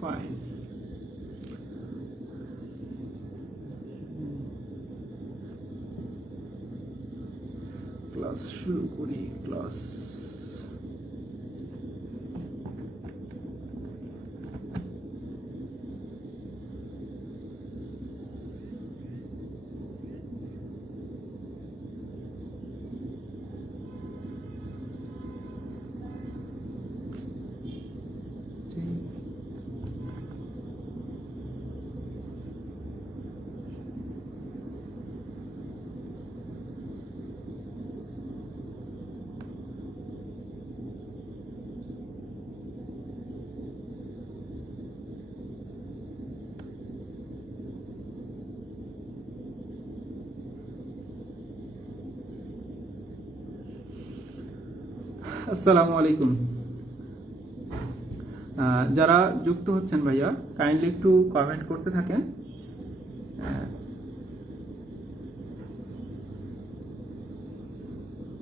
Fine. Class শুরু করি। Class আসসালামু আলাইকুম। যারা যুক্ত হচ্ছেন ভাইয়া কাইন্ডলি একটু কমেন্ট করতে থাকেন।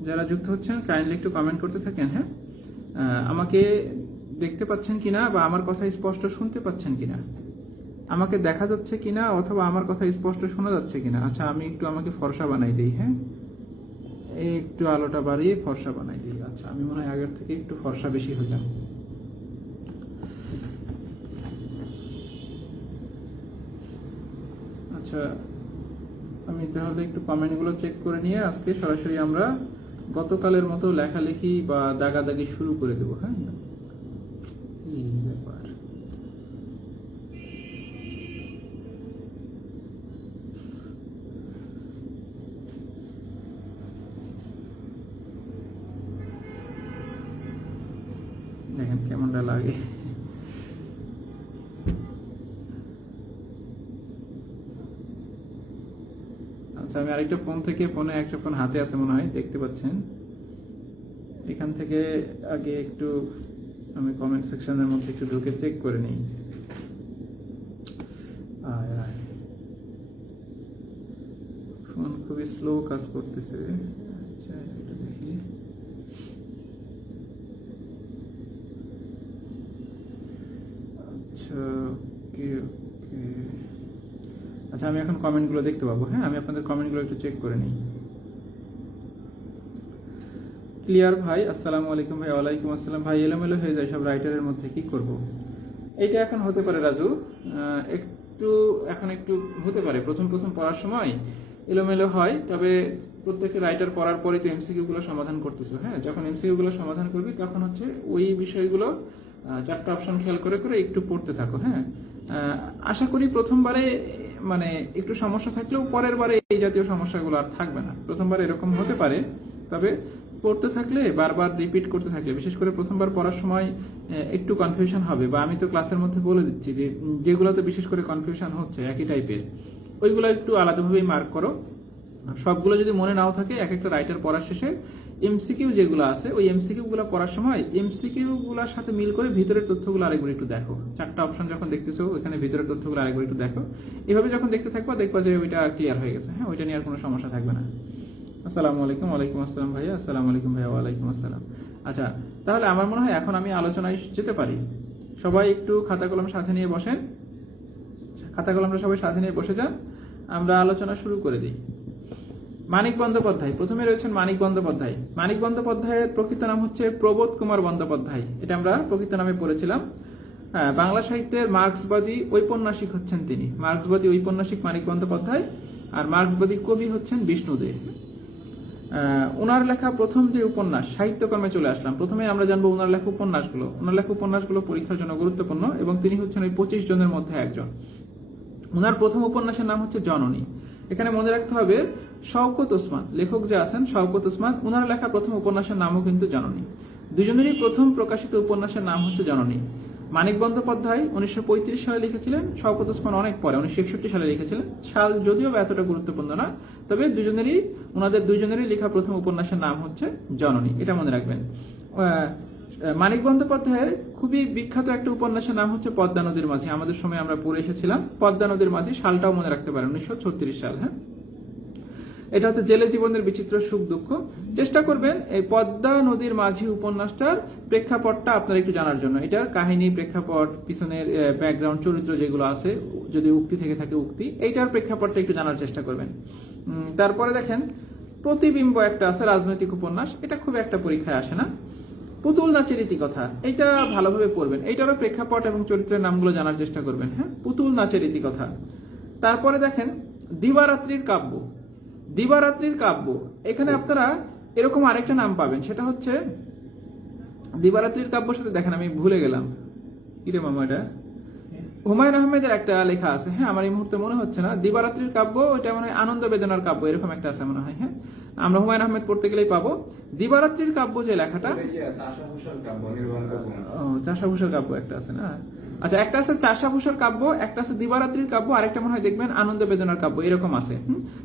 যারা যুক্ত হচ্ছেন কাইন্ডলি একটু কমেন্ট করতে থাকেন। হ্যাঁ, আমাকে দেখতে পাচ্ছেন কিনা বা আমার কথা স্পষ্ট শুনতে পাচ্ছেন কিনা, আমাকে দেখা যাচ্ছে কিনা অথবা আমার কথা স্পষ্ট শোনা যাচ্ছে কিনা। আচ্ছা, আমি একটু আমাকে ফর্সা বানাই দিই। হ্যাঁ, একটু আলোটা বাড়িয়ে ফর্সা বানাই দিই। আচ্ছা, আমি মনে হয় আগের থেকে একটু ফর্সা বেশি হইলাম। আচ্ছা, আমি তাহলে একটু কমেন্টগুলো চেক করে নিয়ে আজকে সরাসরি আমরা গতকালের মতো লেখালেখি বা দাগাদাগি শুরু করে দেবো। হ্যাঁ, এই ব্যাপার। দেখেন কেমনটা লাগে। আচ্ছা, আমি আরেকটা ফোন থেকে একটা ফোন হাতে আছে মনে হয়, দেখতে পাচ্ছেন। এখান থেকে আগে একটু আমি কমেন্ট সেকশনের মধ্যে একটু ঢুকে চেক করে নিই। ফোন খুবই স্লো কাজ করতেছে। আচ্ছা, এটা দেখি। আচ্ছা, ওকে ওকে। আচ্ছা, আমি এখন কমেন্টগুলো দেখতে পাবো। হ্যাঁ, আমি আপনাদের কমেন্টগুলো একটু চেক করে নিই। ক্লিয়ার ভাই, আসসালামু আলাইকুম ভাই। ওয়ালাইকুম আসসালাম ভাই। এলোমেলো হয়ে যায় সব রাইটারের মধ্যে, কি করব? এইটা এখন হতে পারে রাজু, একটু হতে পারে প্রথম প্রথম পড়ার সময় এলোমেলো হয়, তবে প্রত্যেকটা রাইটার পড়ার পরে তো এমসিকিউ গুলো সমাধান করতেছো। হ্যাঁ, যখন এমসিকিউ গুলো সমাধান করবি তখন হচ্ছে ওই বিষয়গুলো চারটা অপশন খেয়াল করে করে একটু পড়তে থাকো। হ্যাঁ, আশা করি প্রথমবারে মানে একটু সমস্যা থাকলেও পরের বারে এই জাতীয় সমস্যাগুলো আর থাকবে না। প্রথমবার এরকম হতে পারে, তবে পড়তে থাকলে বারবার রিপিট করতে থাকলে, বিশেষ করে প্রথমবার পড়ার সময় একটু কনফিউশন হবে, বা আমি তো ক্লাসের মধ্যে বলে দিচ্ছি যে যেগুলোতে বিশেষ করে কনফিউশন হচ্ছে একই টাইপের, ওইগুলো একটু আলাদাভাবেই মার্ক করো। সবগুলো যদি মনে নাও থাকে, এক একটা রাইটার পড়ার শেষে এমসিকিউ যেগুলো আছে ওই এমসিকিউ গুলো পড়ার সময় এমসিকিউ গুলোর সাথে মিল করে ভিতরের তথ্যগুলো আরেকবার একটু দেখো। চারটা অপশন যখন দেখতেছো ওইখানে ভিতরের তথ্যগুলো আরেকবার একটু দেখো। এভাবে যখন দেখতে থাকবা দেখবা যে ওইটা ক্লিয়ার হয়ে গেছে। হ্যাঁ, ওইটা নিয়ে আর কোনো সমস্যা থাকবে না। আসসালামু আলাইকুম। ওয়ালাইকুম আসসালাম ভাইয়া। আসসালামু আলাইকুম ভাইয়া। ওয়ালাইকুম আসসালাম। আচ্ছা, তাহলে আমার মনে হয় এখন আমি আলোচনায় যেতে পারি। সবাই একটু খাতা কলম সাথে নিয়ে বসেন। খাতা কলমটা সবাই সাথে নিয়ে বসে যান, আমরা আলোচনা শুরু করে দিই। মানিক বন্দ্যোপাধ্যায়, প্রথমে রয়েছেন মানিক বন্দ্যোপাধ্যায়। মানিক বন্দ্যোপাধ্যায়ের প্রকৃত নাম হচ্ছে প্রবোধ কুমার বন্দ্যোপাধ্যায়। এটা আমরা প্রকৃত নামে পড়েছিলাম। বাংলা সাহিত্যের মার্ক্সবাদী ঔপন্যাসিক হচ্ছেন তিনি। মার্ক্সবাদী ঔপন্যাসিক মানিক বন্দ্যোপাধ্যায়, আর মার্ক্সবাদী কবি হচ্ছেন বিষ্ণু দে। ওনার লেখা প্রথম যে উপন্যাস, সাহিত্যকর্মে চলে আসলাম। প্রথমে আমরা জানবো ওনার লেখা উপন্যাসগুলো। ওনার লেখা উপন্যাসগুলো পরীক্ষার জন্য গুরুত্বপূর্ণ এবং তিনি হচ্ছেন ওই 25 জনের মধ্যে একজন। ওনার প্রথম উপন্যাসের নাম হচ্ছে জননী। এখানে মনে রাখতে হবে শওকত ওসমান, লেখক যে আছেন শওকত ওসমান, ওনার লেখা প্রথম উপন্যাসের নামও কিন্তু জননী। দুজনেরই প্রথম প্রকাশিত উপন্যাসের নাম হচ্ছে জননী। মানিক বন্দ্যোপাধ্যায় 1935 সালে লিখেছিলেন, শওকত ওসমান অনেক পরে 1961 সালে লিখেছিলেন। সাল যদিও এতটা গুরুত্বপূর্ণ না, তবে ওনাদের দুজনেরই লেখা প্রথম উপন্যাসের নাম হচ্ছে জননী, এটা মনে রাখবেন। মানিক বন্দ্যোপাধ্যায়ের খুবই বিখ্যাত একটা উপন্যাসের নাম হচ্ছে পদ্মা নদীর মাঝি। আমাদের সময় আমরা পড়ে এসেছিলাম পদ্মা নদীর মাঝি, সালটাও মনে রাখতে পারেন 1936 সাল। হ্যাঁ, এটা হচ্ছে জেলে জীবনের বিচিত্র সুখ দুঃখ। চেষ্টা করবেন এই পদ্মা নদীর মাঝি উপন্যাসটার প্রেক্ষাপটটা আপনার একটু জানার জন্য। এটার কাহিনী, প্রেক্ষাপট, পিছনের ব্যাকগ্রাউন্ড, চরিত্র যেগুলো আছে, যদি উক্তি থেকে থাকে উক্তি, এইটার প্রেক্ষাপটটা একটু জানার চেষ্টা করবেন। তারপরে দেখেন প্রতিবিম্ব একটা আছে, রাজনৈতিক উপন্যাস, এটা খুব একটা পরীক্ষায় আসে না। পুতুল নাচের ইতিকথা, এটা ভালোভাবে পড়বেন, এইটারও প্রেক্ষাপট এবং চরিত্রের নামগুলো জানার চেষ্টা করবেন। হ্যাঁ, পুতুল নাচের ইতিকথা। তারপরে দেখেন দিবারাত্রির কাব্য। দিবারাত্রির কাব্য, এখানে আপনারা এরকম আরেকটা নাম পাবেন, সেটা হচ্ছে দিবারাত্রির কাব্যের সাথে দেখেন আমি ভুলে গেলাম, কিরে মামা, এটা হুমায়ুন আহমেদের একটা লেখা আছে। হ্যাঁ, আমার এই মুহূর্তে মনে হচ্ছে না। দিবারাত্রির কাব্য, ওইটা মনে হয় আনন্দ বেদনার কাব্য, এরকম একটা আছে মনে হয়। হ্যাঁ, আমরা হুমায়ুন আহমেদ পড়তে গেলেই পাবো। দিবারাত্রির কাব্য যে লেখাটা, চাষাভূষার কাব্য একটা আছে না? আচ্ছা, একটা আছে চাষাভূষার কাব্য, একটা আছে দিবারাত্রির কাব্য, আরেকটা মনে হয় দেখবেন আনন্দ বেদনার কাব্য, এরকম আছে।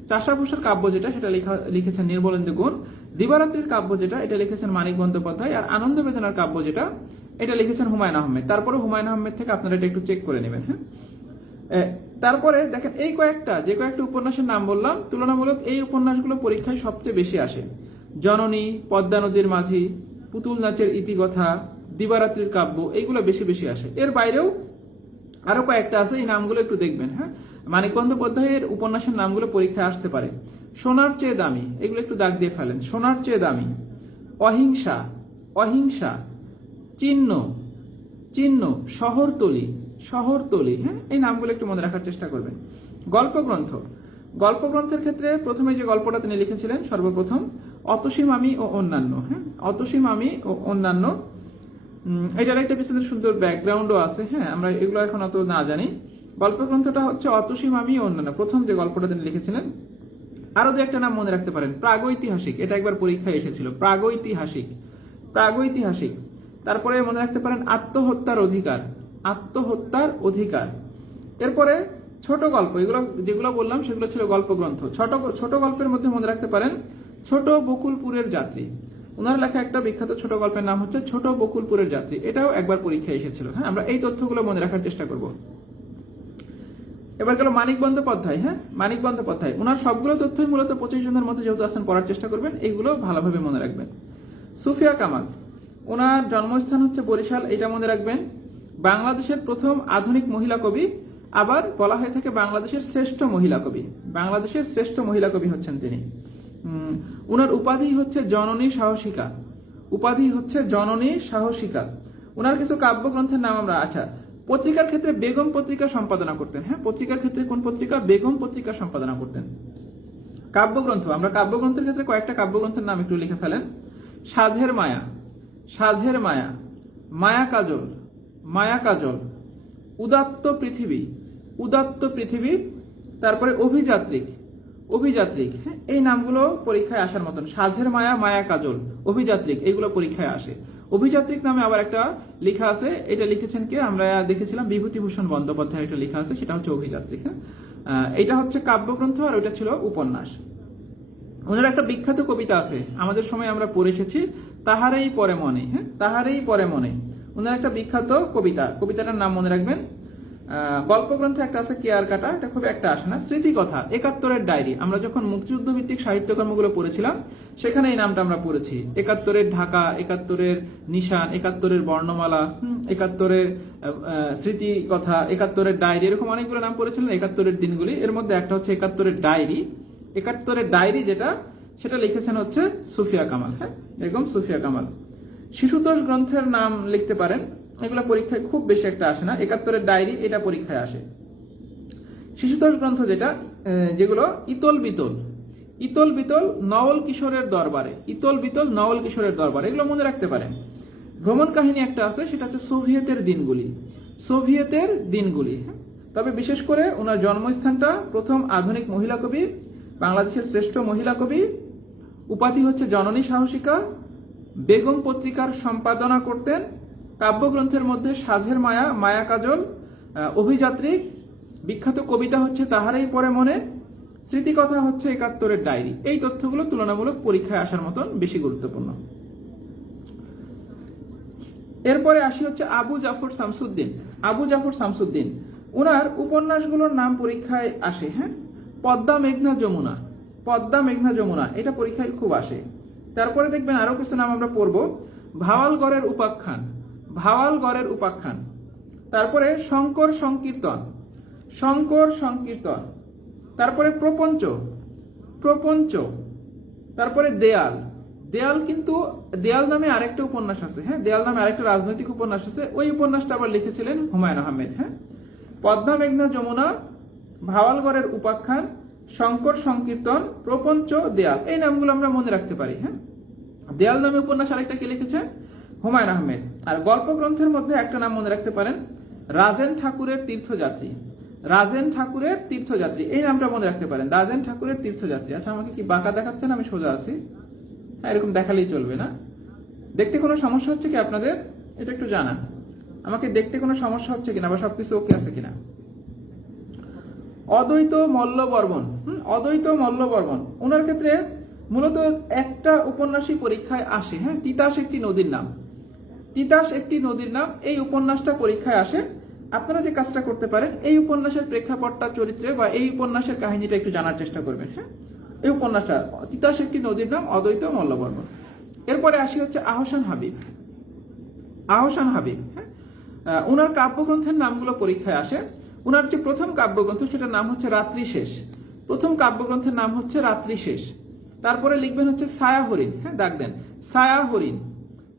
চাষাভূষার কাব্য যেটা, সেটা লিখেছেন নির্মলেন্দু গুণ। দিবারাত্রির কাব্য যেটা, এটা লিখেছেন মানিক বন্দ্যোপাধ্যায়। আর আনন্দ বেদনার কাব্য যেটা, এটা লিখেছেন হুমায়ুন আহমেদ। তারপরে হুমায়ুন আহমেদ থেকে আপনারা এটা একটু চেক করে নেবেন। হ্যাঁ, তারপরে দেখেন এই যে কয়েকটা উপন্যাসের নাম বললাম, তুলনামূলক এই উপন্যাসগুলো পরীক্ষায় সবচেয়ে বেশি আসে। জননী, পদ্মা নদীর মাঝি, পুতুল নাচের ইতিকথা, দিবারাত্রির কাব্য, এইগুলো বেশি বেশি আসে। এর বাইরেও আরো কয়েকটা আছে, এই নামগুলো একটু দেখবেন। হ্যাঁ, মানিক বন্দ্যোপাধ্যায়ের উপন্যাসের নামগুলো পরীক্ষায় আসতে পারে। সোনার চেয়ে দামি, এগুলো একটু দাগ দিয়ে ফেলেন। সোনার চেয়ে দামি, অহিংসা, অহিংসা, চিহ্ন, চিহ্ন, শহরতলি, শহরতলি। হ্যাঁ, এই নামগুলো একটু মনে রাখার চেষ্টা করবেন। গল্পগ্রন্থ, গল্পগ্রন্থের ক্ষেত্রে প্রথমে যে গল্পটা তিনি লিখেছিলেন সর্বপ্রথম, অতসী মামি ও অন্যান্য। হ্যাঁ, অতসী মামি ও অন্যান্য, এটার একটা পিছনে সুন্দর ব্যাকগ্রাউন্ডও আছে। হ্যাঁ, আমরা এগুলো এখন অত না জানি। গল্পগ্রন্থটা হচ্ছে অতসী মামি ও অন্যান্য, প্রথম যে গল্পটা তিনি লিখেছিলেন। আরো দু একটা নাম মনে রাখতে পারেন। প্রাগৈতিহাসিক, এটা একবার পরীক্ষায় এসেছিল, প্রাগৈতিহাসিক, প্রাগৈতিহাসিক। তারপরে মনে রাখতে পারেন আত্মহত্যার অধিকার, আত্মহত্যার অধিকার। এরপরে ছোট গল্প, এগুলো যেগুলো বললাম সেগুলো ছিল গল্পগ্রন্থ। ছোট গল্পের মধ্যে মনে রাখতে পারেন ছোট বকুলপুরের যাত্রী। ওনার লেখা একটা বিখ্যাত ছোট গল্পের নাম হচ্ছে ছোট বকুলপুরের যাত্রী, এটাও একবার পরীক্ষায় এসেছিল। হ্যাঁ, আমরা এই তথ্যগুলো মনে রাখার চেষ্টা করব। এবার গেল মানিক বন্দ্যোপাধ্যায়। হ্যাঁ, মানিক বন্দ্যোপাধ্যায়, ওনার সবগুলো তথ্যই মূলত 25 জনের মধ্যে যেহেতু আসছেন, পড়ার চেষ্টা করবেন, এইগুলো ভালোভাবে মনে রাখবেন। সুফিয়া কামাল, ওনার জন্মস্থান হচ্ছে বরিশাল, এটা মনে রাখবেন। বাংলাদেশের প্রথম আধুনিক মহিলা কবি, আবার বলা হয়ে থাকে বাংলাদেশের শ্রেষ্ঠ মহিলা কবি। বাংলাদেশের শ্রেষ্ঠ মহিলা কবি হচ্ছেন তিনি। ওনার উপাধি হচ্ছে জননী সাহসিকা, উপাধি হচ্ছে জননী সাহসিকা। ওনার কিছু কাব্যগ্রন্থের নাম আমরা, আচ্ছা, পত্রিকার ক্ষেত্রে বেগম পত্রিকা সম্পাদনা করতেন। হ্যাঁ, পত্রিকার ক্ষেত্রে কোন পত্রিকা? বেগম পত্রিকা সম্পাদনা করতেন। কাব্যগ্রন্থ, আমরা কাব্যগ্রন্থের ক্ষেত্রে কয়েকটা কাব্যগ্রন্থের নাম একটু লিখে ফেলেন। সাঝের মায়া, সাঝের মায়া, মায়া কাজল, মায়া কাজল, উদাত্ত পৃথিবী, উদাত্ত পৃথিবী। তারপরে অভিযাত্রিক, অভিযাত্রিক। হ্যাঁ, এই নামগুলো পরীক্ষায় আসার মতন। সাঝের মায়া, মায়া কাজল, অভিযাত্রিক, এইগুলো পরীক্ষায় আসে। অভিযাত্রিক নামে আবার একটা লেখা আছে, এটা লিখেছেন কে? আমরা দেখেছিলাম বিভূতিভূষণ বন্দ্যোপাধ্যায় একটা লেখা আছে, সেটা হচ্ছে অভিযাত্রিক। হ্যাঁ, এটা হচ্ছে কাব্যগ্রন্থ, আর ওইটা ছিল উপন্যাস। ওনার একটা বিখ্যাত কবিতা আছে, আমাদের সময় আমরা পড়ে এসেছি, তাহারেই পরে মনে। হ্যাঁ, তাহারেই পরে মনে, ওনার একটা বিখ্যাত কবিতা, কবিতাটার নাম মনে রাখবেন। গল্পগ্রন্থে একটা আছে কেয়ার কাটা, এটা খুব একটা আসে না। স্মৃতিকথা, 71-এর ডায়েরি, আমরা যখন মুক্তিযুদ্ধ ভিত্তিক সাহিত্যকর্মগুলো পড়েছিলাম সেখানে এই নামটা আমরা পড়েছি। 71-এর ঢাকা, 71-এর নিশান, 71-এর বর্ণমালা, 71-এর স্মৃতিকথা, 71-এর ডায়েরি, এরকম অনেকগুলো নাম পড়েছিলেন 71-এর দিনগুলি। এর মধ্যে একটা হচ্ছে 71-এর ডায়েরি। 71-এর ডায়েরি যেটা, সেটা লিখেছেন হচ্ছে সুফিয়া কামাল। হ্যাঁ, বেগম সুফিয়া কামাল। শিশুতোষ গ্রন্থের নাম লিখতে পারেন, এগুলো পরীক্ষায় খুব বেশি একটা আসে না। 71-এর ডায়েরি, এটা পরীক্ষায় আসে। শিশুতোষ গ্রন্থ যেটা, যেগুলো ইতল বিতল, ইতল বিতল, নওল কিশোরের দরবারে, ইতল বিতল, নওল কিশোরের দরবারে, এগুলো মনে রাখতে পারেন। ভ্রমণ কাহিনী একটা আছে, সেটা হচ্ছে সোভিয়েতের দিনগুলি, সোভিয়েতের দিনগুলি। তবে বিশেষ করে ওনার জন্মস্থানটা প্রথম আধুনিক মহিলা কবি, বাংলাদেশের শ্রেষ্ঠ মহিলা কবি, উপাধি হচ্ছে জননী সাহসিকা, বেগম পত্রিকার সম্পাদনা করতেন। কাব্যগ্রন্থের মধ্যে সাঝের মায়া, মায়া কাজল, অভিযাত্রিক, বিখ্যাত কবিতা হচ্ছে তাহারেই পরে মনে, স্মৃতিকথা হচ্ছে 71-এর ডায়েরি। এই তথ্যগুলো তুলনামূলক পরীক্ষায় আসার মতন বেশি গুরুত্বপূর্ণ। এরপরে আসি হচ্ছে আবু জাফর শামসুদ্দিন। আবু জাফর শামসুদ্দিন, ওনার উপন্যাসগুলোর নাম পরীক্ষায় আসে। হ্যাঁ, পদ্মা মেঘনা যমুনা, পদ্মা, মেঘনা, যমুনা, এটা পরীক্ষায় খুব আসে। তারপরে দেখবেন আরো কিছু নাম আমরা পড়বো, ভাওয়ালগড়ের উপাখ্যান, ভাওয়ালগড়ের উপাখ্যান। তারপরে শঙ্কর সংকীর্তন, শঙ্কর সংকীর্তন। তারপরে প্রপঞ্চ, প্রপঞ্চ। তারপরে দেয়াল, দেয়াল কিন্তু দেয়াল নামে আরেকটা উপন্যাস আছে, হ্যাঁ, দেয়াল নামে আরেকটা রাজনৈতিক উপন্যাস আছে, ওই উপন্যাসটা আবার লিখেছিলেন হুমায়ুন আহমেদ। হ্যাঁ, পদ্মা, মেঘনা, যমুনা, ভাওয়ালগড়ের উপাখ্যান, শঙ্কর সংকীর্তন, প্রপঞ্চ, দেয়াল, এই নামগুলো আমরা মনে রাখতে পারি। হ্যাঁ, দেয়াল নামে উপন্যাস আরেকটা কে লিখেছে? হুমায়ুন আহমেদ। আর গল্প গ্রন্থের মধ্যে একটা নাম মনে রাখতে পারেন, রাজেন ঠাকুরের তীর্থযাত্রী, রাজেন ঠাকুরের তীর্থযাত্রী, এই নামটা মনে রাখতে পারেন, রাজেন ঠাকুরের তীর্থযাত্রী। আচ্ছা, আমাকে কি বাঁকা দেখাচ্ছেন? আমি সোজা আছি। হ্যাঁ, এরকম দেখালেই চলবে না? দেখতে কোনো সমস্যা হচ্ছে কি আপনাদের? এটা একটু জানান আমাকে, দেখতে কোনো সমস্যা হচ্ছে কিনা বা সবকিছু ওকে আছে কিনা। অদ্বৈত মল্লবর্মণ, অদ্বৈত মল্লবর্মণ, ওনার ক্ষেত্রে মূলত একটা উপন্যাসই পরীক্ষায় আসে। হ্যাঁ, তিতাস একটি নদীর নাম, তিতাস একটি নদীর নাম, এই উপন্যাসটা পরীক্ষায় আসে। আপনারা যে কাজটা করতে পারেন, এই উপন্যাসের প্রেক্ষাপটটা, চরিত্রে বা এই উপন্যাসের কাহিনীটা একটু জানার চেষ্টা করবেন। হ্যাঁ, এই উপন্যাসটা তিতাস একটি নদীর নাম, অদ্বৈত মল্লবর্মণ। এরপরে আসি হচ্ছে আহসান হাবিব, আহসান হাবিব। হ্যাঁ, ওনার কাব্যগ্রন্থের নামগুলো পরীক্ষায় আসে। ওনার যে প্রথম কাব্যগ্রন্থ সেটার নাম হচ্ছে রাত্রি শেষ, প্রথম কাব্যগ্রন্থের নাম হচ্ছে রাত্রি শেষ। তারপরে লিখবেন হচ্ছে ছায়া হরিণ, হ্যাঁ দাগ দেন, ছায়া হরিণ।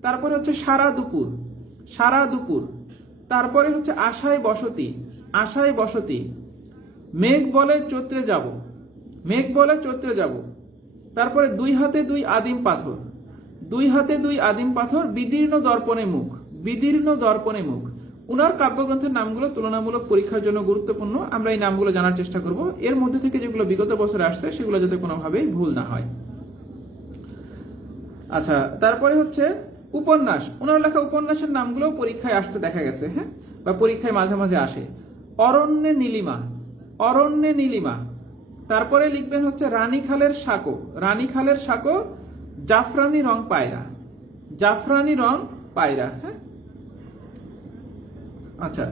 তারপরে হচ্ছে সারা দুপুর, সারা দুপুর। তারপরে হচ্ছে আশায় বসতি, আশায় বসতি। মেঘ বলে চৈত্রে যাব, মেঘ বলে চৈত্রে যাব। তারপরে দুই হাতে দুই আদিম পাথর, দুই হাতে দুই আদিম পাথর, বিদীর্ণ দর্পণে মুখ, বিদীর্ণ দর্পণে মুখ। উনার কাব্যগ্রন্থের নামগুলো তুলনামূলক পরীক্ষার জন্য গুরুত্বপূর্ণ, আমরা এই নামগুলো জানার চেষ্টা করব। এর মধ্যে থেকে যেগুলো বিগত বছরে আসছে সেগুলো যাতে কোনোভাবেই ভুল না হয়। আচ্ছা, তারপরে হচ্ছে উপন্যাস, ওনার লেখা উপন্যাসের নামগুলো পরীক্ষায় আসতে দেখা গেছে, হ্যাঁ, বা পরীক্ষায় মাঝে মাঝে আসে। অরণ্যে নীলিমা, অরণ্যে নীলিমা। তারপরে লিখবেন হচ্ছে রানীখালের সাঁকো, রানীখালের সাঁকো, জাফরানি রং পায়রা, জাফরানি রং পায়রা। হ্যাঁ, আচ্ছা,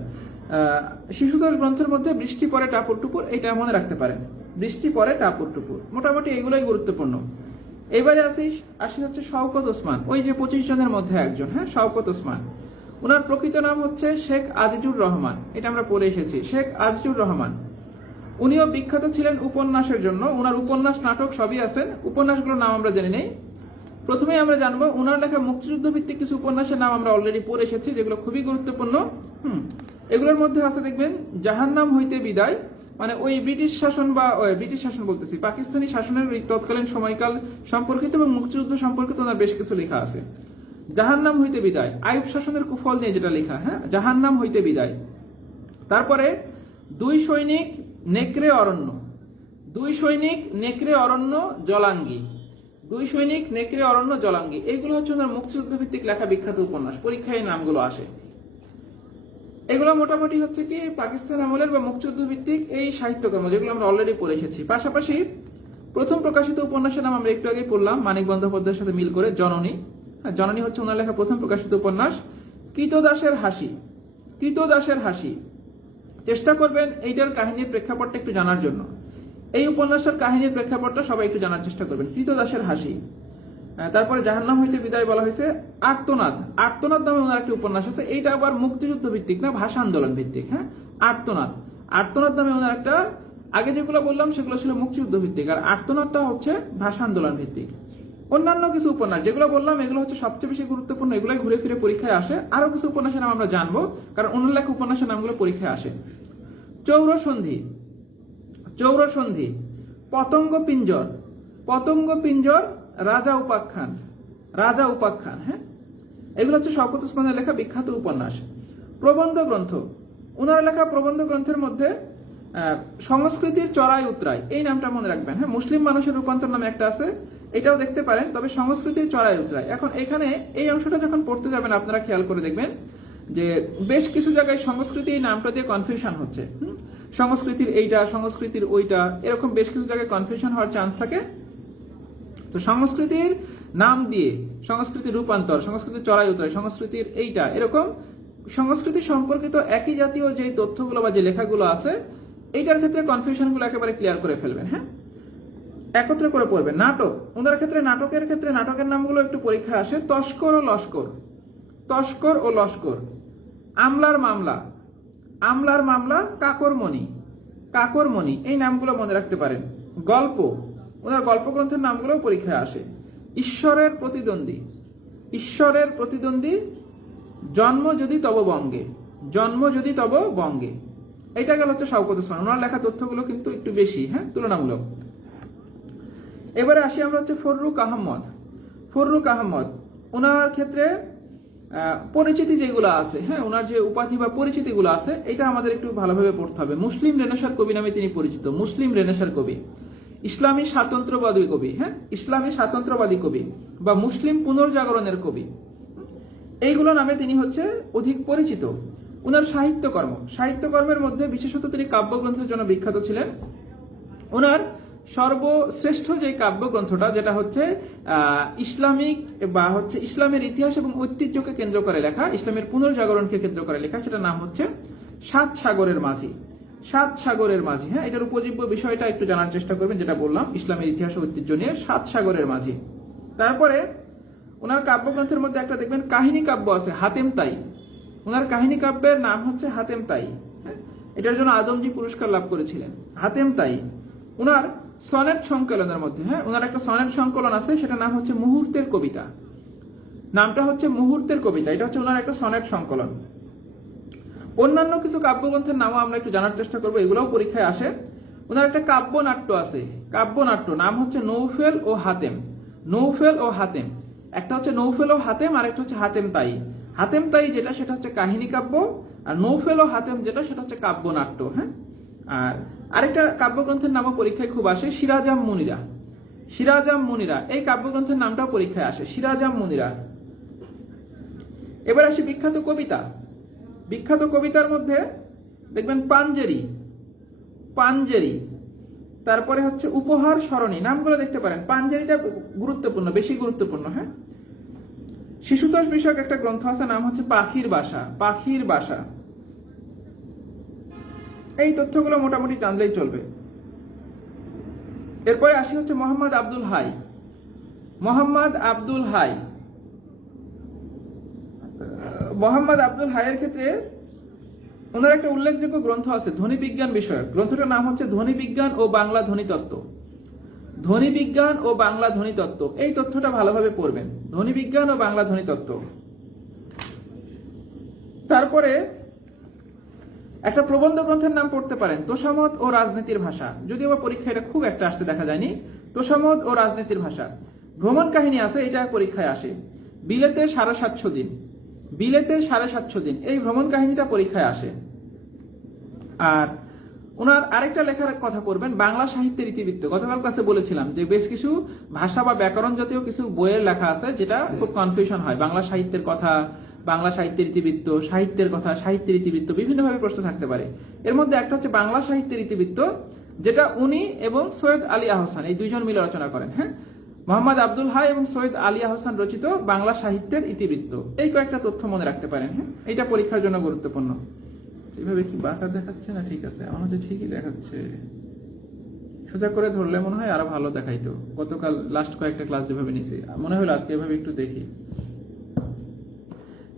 শিশুতোষ গ্রন্থের মধ্যে বৃষ্টি পরে টাপুর টুপুর, এইটা মনে রাখতে পারেন, বৃষ্টি পরে টাপুর টুপুর। মোটামুটি এগুলোই গুরুত্বপূর্ণ। এবারে আসি হচ্ছে শওকত ওসমান, ওই যে 25 জনের মধ্যে একজন। হ্যাঁ, শওকত ওসমান। ওনার প্রকৃত নাম হচ্ছে শেখ আজিজুর রহমান, এটা আমরা পড়ে এসেছি, শেখ আজিজুর রহমান। উনিও বিখ্যাত ছিলেন উপন্যাসের জন্য, ওনার উপন্যাস, নাটক সবই আছেন। উপন্যাসগুলোর নাম আমরা জেনে নেই। প্রথমেই আমরা জানবো ওনার লেখা মুক্তিযুদ্ধ ভিত্তিক কিছু উপন্যাসের নাম আমরা অলরেডি পড়ে এসেছি, যেগুলো খুবই গুরুত্বপূর্ণ। এগুলোর মধ্যে আছে দেখবেন জাহান্নাম হইতে বিদায়, মানে ওই ব্রিটিশ শাসন বা ব্রিটিশ শাসন বলতেছি, পাকিস্তানি শাসনের ওই তৎকালীন সময়কাল সম্পর্কিত এবং মুক্তিযুদ্ধ সম্পর্কিত ওনার বেশ কিছু লেখা আছে। জাহান্নাম হইতে বিদায়, আইয়ুব শাসনের কুফল নিয়ে যেটা লেখা, হ্যাঁ, জাহান্নাম হইতে বিদায়। তারপরে দুই সৈনিক নেকড়ে অরণ্য, দুই সৈনিক নেকড়ে অরণ্য জলাঙ্গি, দুই সৈনিক নেকড়ে অরণ্য জলাঙ্গি, এইগুলো হচ্ছে ওনার মুক্তিযুদ্ধ ভিত্তিক লেখা বিখ্যাত উপন্যাস, পরীক্ষায় নামগুলো আসে। এগুলো মোটামুটি হচ্ছে কি পাকিস্তান আমলের বা মুক্তিযুদ্ধ ভিত্তিক এই সাহিত্যকর্ম, যেগুলো আমরা অলরেডি পড়ে এসেছি। পাশাপাশি প্রথম প্রকাশিত উপন্যাসের নাম আমরা একটু আগে পড়লাম, মানিক বন্দ্যোপাধ্যায়ের সাথে মিল করে, জননী। জননী হচ্ছে ওনার লেখা প্রথম প্রকাশিত উপন্যাস। কৃতদাসের হাসি, কৃতদাসের হাসি। চেষ্টা করবেন এইটার কাহিনীর প্রেক্ষাপটটা একটু জানার জন্য, এই উপন্যাসের কাহিনীর প্রেক্ষাপটটা সবাই একটু জানার চেষ্টা করবেন। কৃতদাসের হাসি। তারপরে জাহান্নাম হইতে বিদায় বলা হয়েছে। আর্তনাদ, আর্তনাদ নামে ওনার একটি উপন্যাস আছে, এইটা আবার মুক্তিযুদ্ধ ভিত্তিক না, ভাষা আন্দোলন ভিত্তিক। হ্যাঁ, আর্তনাদ, আর্তনাদ নামে ওনার একটা, আগে যেগুলো বললাম সেগুলো ছিল মুক্তিযুদ্ধ ভিত্তিক, আর আর্তনাদটা হচ্ছে ভাষা আন্দোলন ভিত্তিক। অন্যান্য কিছু উপন্যাস যেগুলো বললাম এগুলো হচ্ছে সবচেয়ে বেশি গুরুত্বপূর্ণ, এগুলোই ঘুরে ফিরে পরীক্ষায় আসে। আরো কিছু উপন্যাসের নাম আমরা জানবো, কারণ অন্য লেখা উপন্যাসের নামগুলো পরীক্ষায় আসে। চৌরসন্ধি, চৌরসন্ধি। পতঙ্গ পিঞ্জর, পতঙ্গ পিঞ্জর, রাজা উপাখ্যান, রাজা উপাখ্যান। হ্যাঁ, এগুলো হচ্ছে শওকত ওসমানের লেখা বিখ্যাত উপন্যাস। প্রবন্ধ গ্রন্থ, ওনার লেখা প্রবন্ধ গ্রন্থের মধ্যে সংস্কৃতির চড়াই উতরাই, এই নামটা মনে রাখবেন। হ্যাঁ, মুসলিম মানুষের রূপান্তর নামে একটা আছে, এটাও দেখতে পারেন। তবে সংস্কৃতির চড়াই উতরাই, এখন এখানে এই অংশটা যখন পড়তে যাবেন আপনারা খেয়াল করে দেখবেন যে বেশ কিছু জায়গায় সংস্কৃতি এই নামটা দিয়ে কনফিউশন হচ্ছে। সংস্কৃতির এইটা, সংস্কৃতির ওইটা, এরকম বেশ কিছু জায়গায় কনফিউশন হওয়ার চান্স থাকে। তো সংস্কৃতির নাম দিয়ে সংস্কৃতির রূপান্তর, সংস্কৃতির চড়াই উতরাই, সংস্কৃতির এইটা, এরকম সংস্কৃতি সম্পর্কিত একই জাতীয় যে তথ্যগুলো বা যে লেখাগুলো আছে এইটার ক্ষেত্রে কনফিউশনগুলো একেবারে ক্লিয়ার করে ফেলবেন। হ্যাঁ, একত্র করে পড়বেন। নাটক, ওনার ক্ষেত্রে নাটকের নামগুলো একটু পরীক্ষায় আসে। তস্কর ও লস্কর, তস্কর ও লস্কর। আমলার মামলা, কাকরমণি, কাকরমণি, এই নামগুলো মনে রাখতে পারেন। গল্প, ওনার গল্প গ্রন্থের নামগুলো পরীক্ষায় আসে। ঈশ্বরের প্রতিদ্বন্দ্বী, জন্ম যদি তব বঙ্গে, এটা গেল হচ্ছে শওকত ওসমান। ওনার লেখা তথ্যগুলো কিন্তু একটু বেশি, হ্যাঁ, তুলনামূলক। এবারে আসি আমরা হচ্ছে ফররুক আহমদ। ওনার ক্ষেত্রে পরিচিতি যেগুলো আছে, হ্যাঁ, ওনার যে উপাধি বা পরিচিতিগুলো আছে, এটা আমাদের একটু ভালোভাবে পড়তে হবে। মুসলিম রেনেসার কবি নামে তিনি পরিচিত, মুসলিম রেনেসার কবি। ইসলামী স্বাতন্ত্র্যবাদী কবি বা মুসলিম পুনর্জাগরণের কবি, এইগুলো নামে তিনি হচ্ছে অধিক পরিচিত। ওনার সাহিত্যকর্মের মধ্যে বিশেষত তিনি কাব্যগ্রন্থের জন্য বিখ্যাত ছিলেন। ওনার সর্বশ্রেষ্ঠ যে কাব্যগ্রন্থটা, যেটা হচ্ছে ইসলামের ইতিহাস এবং ঐতিহ্যকে কেন্দ্র করে লেখা, ইসলামের পুনর্জাগরণকে কেন্দ্র করে লেখা, সেটার নাম হচ্ছে সাত সাগরের মাঝি। হ্যাঁ, এটার উপজীব্য বিষয়টা একটু জানার চেষ্টা করবেন, যেটা বললাম ইসলামের ইতিহাস ও ঐতিহ্য নিয়ে, সাত সাগরের মাঝি। তারপরে ওনার কাব্যগ্রন্থের মধ্যে একটা দেখবেন কাহিনী কাব্য আছে, হাতেম তাই। ওনার কাহিনী কাব্যের নাম হচ্ছে হাতেম তাই। হ্যাঁ, এটার জন্য আদমজি পুরস্কার লাভ করেছিলেন, হাতেম তাই। ওনার সনেট সংকলনের মধ্যে, হ্যাঁ, ওনার একটা সনেট সংকলন আছে, সেটা নাম হচ্ছে মুহূর্তের কবিতা। এটা হচ্ছে ওনার একটা সনেট সংকলন। অন্যান্য কিছু কাব্যগ্রন্থের নামও আমরা একটু জানার চেষ্টা করবো, এগুলোও পরীক্ষায় আসে। ওনার একটা কাব্যনাট্য আছে, নাম হচ্ছে নৌফেল ও হাতেম। একটা হচ্ছে নৌফেল ও হাতেম, আর একটা হচ্ছে হাতেম তাই যেটা, সেটা হচ্ছে কাহিনী কাব্য, আর নৌফেল ও হাতেম যেটা, সেটা হচ্ছে কাব্যনাট্য। হ্যাঁ, আর আরেকটা কাব্যগ্রন্থের নামও পরীক্ষায় খুব আসে, সিরাজাম মুনিরা। এই কাব্যগ্রন্থের নামটাও পরীক্ষায় আসে, সিরাজাম মুনিরা। এবার আসি বিখ্যাত কবিতার মধ্যে দেখবেন পাঞ্জেরি, তারপরে হচ্ছে উপহার সরণি, নামগুলো দেখতে পারেন। পাঞ্জেরিটা বেশি গুরুত্বপূর্ণ। হ্যাঁ, শিশুতোষ বিষয়ক একটা গ্রন্থ আছে, নাম হচ্ছে পাখির বাসা। এই তথ্যগুলো মোটামুটি জানলেই চলবে। এরপরে আসি হচ্ছে মোহাম্মদ আব্দুল হাইয়ের ক্ষেত্রে ওনার একটা উল্লেখযোগ্য গ্রন্থ আছে ধ্বনি বিজ্ঞান বিষয়ক। গ্রন্থটার নাম হচ্ছে ধ্বনি বিজ্ঞান ও বাংলা ধ্বনিতত্ত্ব। এই তথ্যটা ভালোভাবে পড়বেন, ধ্বনি বিজ্ঞান ও বাংলা ধ্বনিতত্ত্ব। তারপরে একটা প্রবন্ধ গ্রন্থের নাম পড়তে পারেন, তোষামত ও রাজনীতির ভাষা। যদিও বা পরীক্ষায় এটা খুব একটা আসতে দেখা যায়নি, তোষামত ও রাজনীতির ভাষা। ভ্রমণ কাহিনী আছে, এটা পরীক্ষায় আসে। বিলেতে 750 দিন, এই ভ্রমণ কাহিনীটা পরীক্ষায় আসে। আর ওনার আরেকটা লেখার কথা পড়বেন, বাংলা সাহিত্যের ইতিবৃত্ত। গতকাল ক্লাসে বলেছিলাম যে বেশ কিছু ভাষা বা ব্যাকরণ জাতীয় কিছু বইয়ের লেখা আছে, যেটা খুব কনফিউশন হয়। বাংলা সাহিত্যের কথা, বাংলা সাহিত্যের ইতিবৃত্ত, সাহিত্যের কথা, সাহিত্যের ইতিবৃত্ত, বিভিন্নভাবে প্রশ্ন থাকতে পারে। এর মধ্যে একটা হচ্ছে বাংলা সাহিত্যের ইতিবৃত্ত, যেটা উনি এবং সৈয়দ আলী আহসান এই দুইজন মিলে রচনা করেন। হ্যাঁ, মোহাম্মদ আব্দুল হাই এবং সৈয়দ আলী আহসান রচিত বাংলা সাহিত্যের ইতিবৃত্ত। এই কয়েকটা তথ্য মনে রাখতে পারেন। হ্যাঁ, এটা পরীক্ষার জন্য গুরুত্বপূর্ণ। এইভাবে কি বাঁকা দেখাচ্ছে না? ঠিক আছে, আমার হচ্ছে ঠিকই দেখাচ্ছে। সোজা করে ধরলে মনে হয় আরো ভালো দেখাইতো। গতকাল লাস্ট কয়েকটা ক্লাস যেভাবে নিয়েছি, মনে হলো আজকে এভাবে একটু দেখি।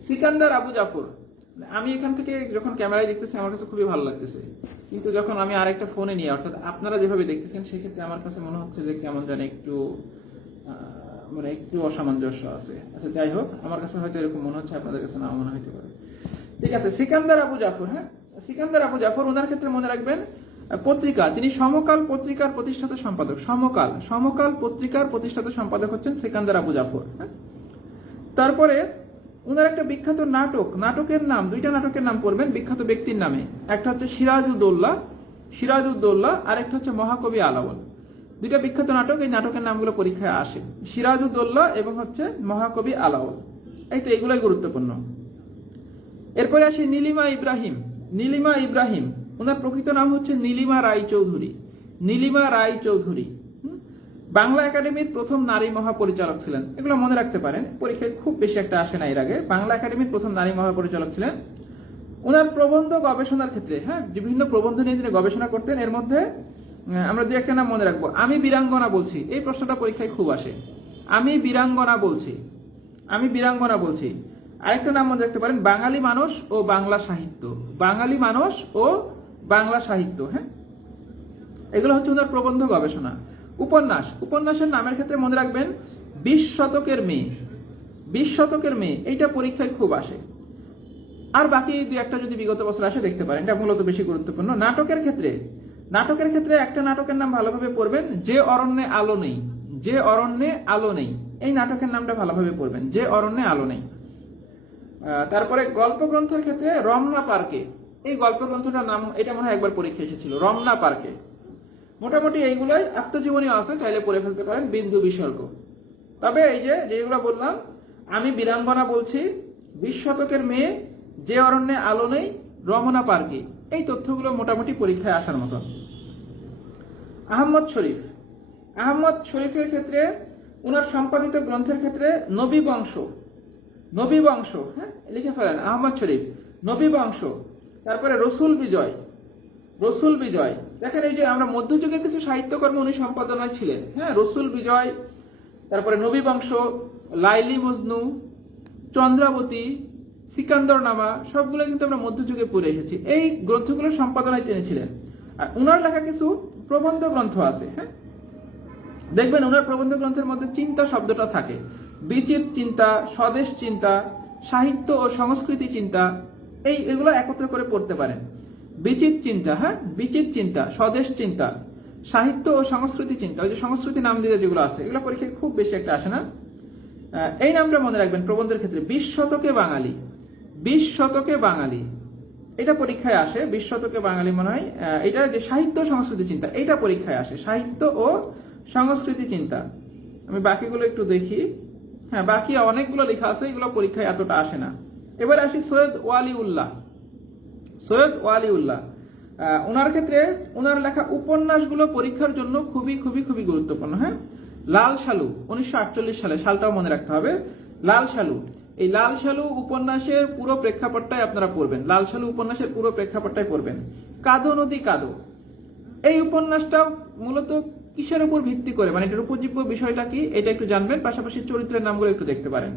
সিকান্দার আবু জাফর, আমি এখান থেকে যখন ক্যামেরায় দেখতেছি আমার কাছে খুবই ভালো লাগতেছে, কিন্তু যখন আমি আরেকটা ফোনে নিয়ে, অর্থাৎ আপনারা যেভাবে দেখতেছেন, সেক্ষেত্রে আমার কাছে মনে হচ্ছে যে কেমন জানি একটু অসামঞ্জস্য আছে। আচ্ছা, যাই হোক, আমার কাছে হয়তো এরকম মনে হচ্ছে, আপনাদের কাছে নাও মনে হতে পারে। ঠিক আছে, সিকান্দার আবু জাফর। হ্যাঁ, সিকান্দার আবু জাফর, ওনার ক্ষেত্রে মনে রাখবেন পত্রিকা, তিনি সমকাল পত্রিকার প্রতিষ্ঠাতা সম্পাদক। সমকাল পত্রিকার প্রতিষ্ঠাতা সম্পাদক হচ্ছেন সিকান্দার আবু জাফর। হ্যাঁ, তারপরে ওনার একটা বিখ্যাত নাটকের নাম, দুইটা নাটকের নাম পড়বেন বিখ্যাত ব্যক্তির নামে। একটা হচ্ছে সিরাজউদ্দৌলা, আর একটা হচ্ছে মহাকবি আলাওল। দুইটা বিখ্যাত নাটক, এই নাটকের নামগুলো পরীক্ষায় আসে, সিরাজউদ্দৌলা এবং হচ্ছে মহাকবি আলাওল। এই তো, এগুলোই গুরুত্বপূর্ণ। এরপরে আসি নীলিমা ইব্রাহিম। ওনার প্রকৃত নাম হচ্ছে নীলিমা রায়চৌধুরী। বাংলা একাডেমির প্রথম নারী মহাপরিচালক ছিলেন। এগুলো মনে রাখতে পারেন, পরীক্ষায় খুব বেশি একটা আসে না এর আগে। বাংলা একাডেমির প্রথম নারী মহাপরিচালক ছিলেন। ওনার প্রবন্ধ গবেষণার ক্ষেত্রে, হ্যাঁ, বিভিন্ন প্রবন্ধ নিয়ে তিনি গবেষণা করতেন। এর মধ্যে আমরা দু একটা নাম মনে রাখবো। আমি বীরাঙ্গনা বলছি, এই প্রশ্নটা পরীক্ষায় খুব আসে। আমি বীরাঙ্গনা বলছি, আমি বীরাঙ্গনা বলছি। আরেকটা নাম মনে রাখতে পারেন, বাঙালি মানুষ ও বাংলা সাহিত্য। বাঙালি মানুষ ও বাংলা সাহিত্য, হ্যাঁ, এগুলো হচ্ছে ওনার প্রবন্ধ গবেষণা। উপন্যাস, উপন্যাসের নামের ক্ষেত্রে মনে রাখবেন 20 শতকের মেয়ে। 20 শতকের মেয়ে, এইটা পরীক্ষায় খুব আসে। আর বাকি দুই একটা যদি বিগত বছর আসে দেখতে পারেন, এটা মূলত বেশি গুরুত্বপূর্ণ। নাটকের ক্ষেত্রে, নাটকের ক্ষেত্রে একটা নাটকের নাম ভালোভাবে পড়বেন, যে অরণ্যে আলো নেই। যে অরণ্যে আলো নেই, এই নাটকের নামটা ভালোভাবে পড়বেন, যে অরণ্যে আলো নেই। তারপরে গল্প গ্রন্থের ক্ষেত্রে রমনা পার্কে, এই গল্প গ্রন্থটার নাম, এটা মনে হয় একবার পরীক্ষা এসেছিল, রমনা পার্কে। মোটামুটি এইগুলোই আত্মজীবনী আছে, চাইলে পড়ে ফেলতে পারেন, বিন্দু বিসর্গ। তবে এই যে যেগুলো বললাম, আমি বীরাঙ্গনা বলছি, 20 শতকের মেয়ে, যে অরণ্যে আলো নেই, রমনা পার্কে, এই তথ্যগুলো মোটামুটি পরীক্ষায় আসার মতো। আহমদ শরীফ, আহমদ শরীফের ক্ষেত্রে ওনার সম্পাদিত গ্রন্থের ক্ষেত্রে নবী বংশ, নবী বংশ, হ্যাঁ লিখে ফেলেন আহমদ শরীফ, নবী বংশ। তারপরে রসুল বিজয়, রসুল বিজয়। দেখেন এই যে আমরা মধ্যযুগের কিছু সাহিত্যকর্ম উনি সম্পাদনায় ছিলেন, হ্যাঁ, রসুল বিজয়, তারপরে নবী বংশ, লাইলি মজনু, চন্দ্রাবতী, সিকান্দর নামা, সবগুলো কিন্তু আমরা মধ্যযুগে পড়ে এসেছি। এই গ্রন্থগুলো সম্পাদনায় তিনি ছিলেন। আর উনার লেখা কিছু প্রবন্ধ গ্রন্থ আছে, হ্যাঁ, দেখবেন ওনার প্রবন্ধ গ্রন্থের মধ্যে চিন্তা শব্দটা থাকে। বিচিত চিন্তা, স্বদেশ চিন্তা, সাহিত্য ও সংস্কৃতি চিন্তা, এগুলো একত্র করে পড়তে পারেন। বিচিত চিন্তা, হ্যাঁ, বিচিত চিন্তা, স্বদেশ চিন্তা, সাহিত্য ও সংস্কৃতি চিন্তা, ওই যে সংস্কৃতি নাম দিয়ে যেগুলো আছে, এগুলো পরীক্ষায় খুব বেশি একটা আসে না। এই নামটা মনে রাখবেন প্রবন্ধের ক্ষেত্রে, 20 শতকে বাঙালি, 20 শতকে বাঙালি, এটা পরীক্ষায় আসে। 20 শতকে বাঙালি মনে হয় এটা যে সাহিত্য সংস্কৃতি চিন্তা, এটা পরীক্ষায় আসে, সাহিত্য ও সংস্কৃতি চিন্তা। আমি বাকিগুলো একটু দেখি, হ্যাঁ বাকি অনেকগুলো লেখা আছে, এগুলো পরীক্ষায় এতটা আসে না। এবার আসি সৈয়দ ওয়ালিউল্লাহ, সৈয়দ ওয়ালিউল্লাহ। ওনার ক্ষেত্রে ওনার লেখা উপন্যাসগুলো পরীক্ষার জন্য খুবই খুবই খুবই গুরুত্বপূর্ণ, হ্যাঁ। লাল সালু, 1948 সালে, সালটাও মনে রাখতে হবে। লাল সালু, এই লাল সালু উপন্যাসের পুরো প্রেক্ষাপটটাই আপনারা পড়বেন, লাল সালু উপন্যাসের পুরো প্রেক্ষাপটটাই পড়বেন। কাদো নদী কাদো, এই উপন্যাসটাও মূলত কিসের উপর ভিত্তি করে, মানে এটার উপজীব্য বিষয়টা কি, এটা একটু জানবেন, পাশাপাশি চরিত্রের নামগুলো একটু দেখতে পারেন।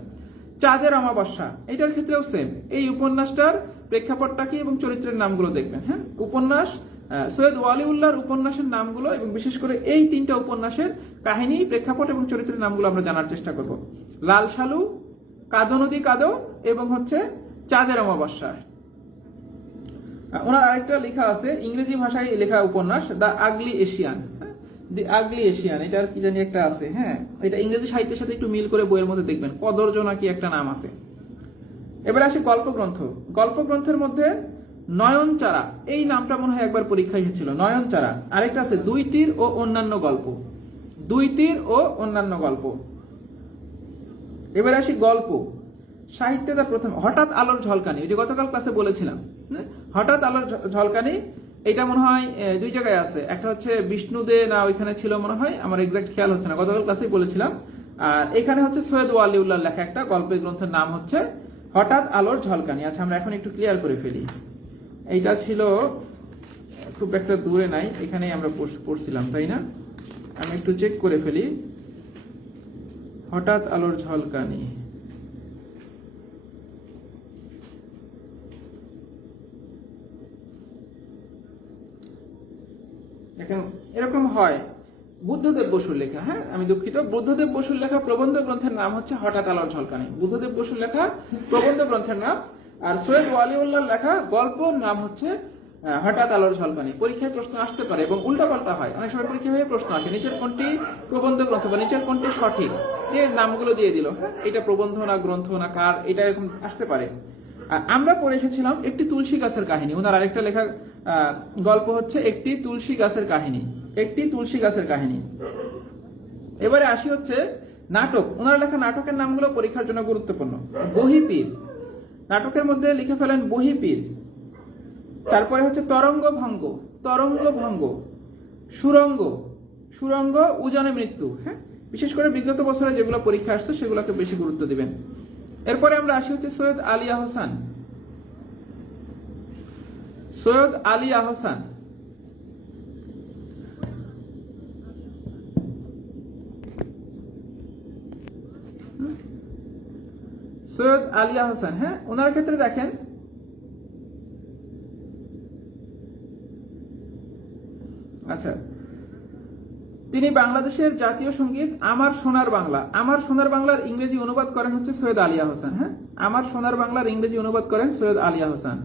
চাঁদের অমাবস্যা, এটার ক্ষেত্রেও সেম, এই উপন্যাসটার প্রেক্ষাপটটা কি এবং চরিত্রের নামগুলো দেখবেন, হ্যাঁ। উপন্যাস, সৈয়দ ওয়ালিউল্লাহর উপন্যাসের নামগুলো এবং বিশেষ করে এই 3টা উপন্যাসের কাহিনী, প্রেক্ষাপট এবং চরিত্রের নামগুলো আমরা জানার চেষ্টা করব। লাল সালু, কাদো নদী কাদো, এবং হচ্ছে চাঁদের অমাবস্যা। ওনার আরেকটা লেখা আছে ইংরেজি ভাষায় লেখা উপন্যাস, the ugly Asian, the ugly Asian, এটার কি জানি একটা আছে, হ্যাঁ, এটা ইংরেজি সাহিত্যের সাথে একটু মিল করে বইয়ের মধ্যে দেখবেন, কদর্য নাকি একটা নাম আছে। এবার আসি গল্প গ্রন্থ, গল্প গ্রন্থের মধ্যে নয়নচারা, এই নামটা মনে হয় একবার পরীক্ষায় এসেছিল, নয়নচারা। আরেকটা আছে দুই তীর ও অন্যান্য গল্প, দুই তীর ও অন্যান্য গল্প। এবার আসি গল্প সাহিত্যে, তার প্রথম হঠাৎ আলোর ঝলকানি, ওই যে গতকাল ক্লাসে বলেছিলাম, হঠাৎ আলোর ঝলকানি, এটা মনে হয় 2 জায়গায় আছে, একটা হচ্ছে বিষ্ণুদে না ওইখানে ছিল মনে হয়, আমার এক্সাক্ট খেয়াল হচ্ছে না, গতকাল ক্লাসেই বলেছিলাম। আর এখানে হচ্ছে সৈয়দ ওয়ালিউল্লাহর লেখা একটা গল্পের গ্রন্থের নাম হচ্ছে হঠাৎ আলোর ঝলকানি। আচ্ছা আমরা এখন একটু ক্লিয়ার করে ফেলি, এইটা ছিল খুব একটা দূরে নাই, এখানেই আমরা পড়ছিলাম তাই না, আমি একটু চেক করে ফেলি। হঠাৎ আলোর ঝলকানি, এখন এরকম হয়, বুদ্ধদেব বসুর লেখা, হ্যাঁ আমি দুঃখিত, বুদ্ধদেব বসুর লেখা প্রবন্ধ গ্রন্থের নাম হচ্ছে হঠাৎ আলোর ঝলকানি, বুদ্ধদেব বসুর লেখা প্রবন্ধ গ্রন্থের নাম। আর সৈয়দ ওয়ালিউল্লাহর লেখা গল্পর নাম হচ্ছে হঠাৎ আলোর ঝলকানি। পরীক্ষায় প্রশ্ন আসতে পারে এবং উল্টাপাল্টা হয়, অনেক সময় পরীক্ষা হয়ে প্রশ্ন আসে নিচের কোনটি প্রবন্ধ গ্রন্থ বা নিচের কোনটি সঠিক, দিয়ে নামগুলো দিয়ে দিল, হ্যাঁ এটা প্রবন্ধ না গ্রন্থ না কার, এটা এরকম আসতে পারে। আমরা পড়ে এসেছিলাম একটি তুলসী গাছের কাহিনী, ওনার আরেকটা লেখা গল্প হচ্ছে একটি তুলসী গাছের কাহিনী, একটি তুলসী গাছের কাহিনী। এবারে আসি হচ্ছে নাটক, ওনার লেখা নাটকের নামগুলো পরীক্ষার জন্য গুরুত্বপূর্ণ। বহিপীর, নাটকের মধ্যে লিখে ফেলেন বহিপীর। তারপরে হচ্ছে তরঙ্গ ভঙ্গ, তরঙ্গ ভঙ্গ। সুরঙ্গ, সুরঙ্গ উজানে মৃত্যু, হ্যাঁ বিশেষ করে বিগত বছরে যেগুলো পরীক্ষা আসছে সেগুলোকে বেশি গুরুত্ব দিবেন। এরপরে আমরা আসি হচ্ছে সৈয়দ আলী আহসান, সৈয়দ আলী আহসান। সৈয়দ আলিয়া হোসেন, হ্যাঁ, ওনার ক্ষেত্রে দেখেন আচ্ছা, তিনি বাংলাদেশের জাতীয় সঙ্গীত আমার সোনার বাংলা, আমার সোনার বাংলার ইংরেজি অনুবাদ করেন হচ্ছে সৈয়দ আলিয়া হোসেন। হ্যাঁ, আমার সোনার বাংলার ইংরেজি অনুবাদ করেন সৈয়দ আলিয়া হোসেন।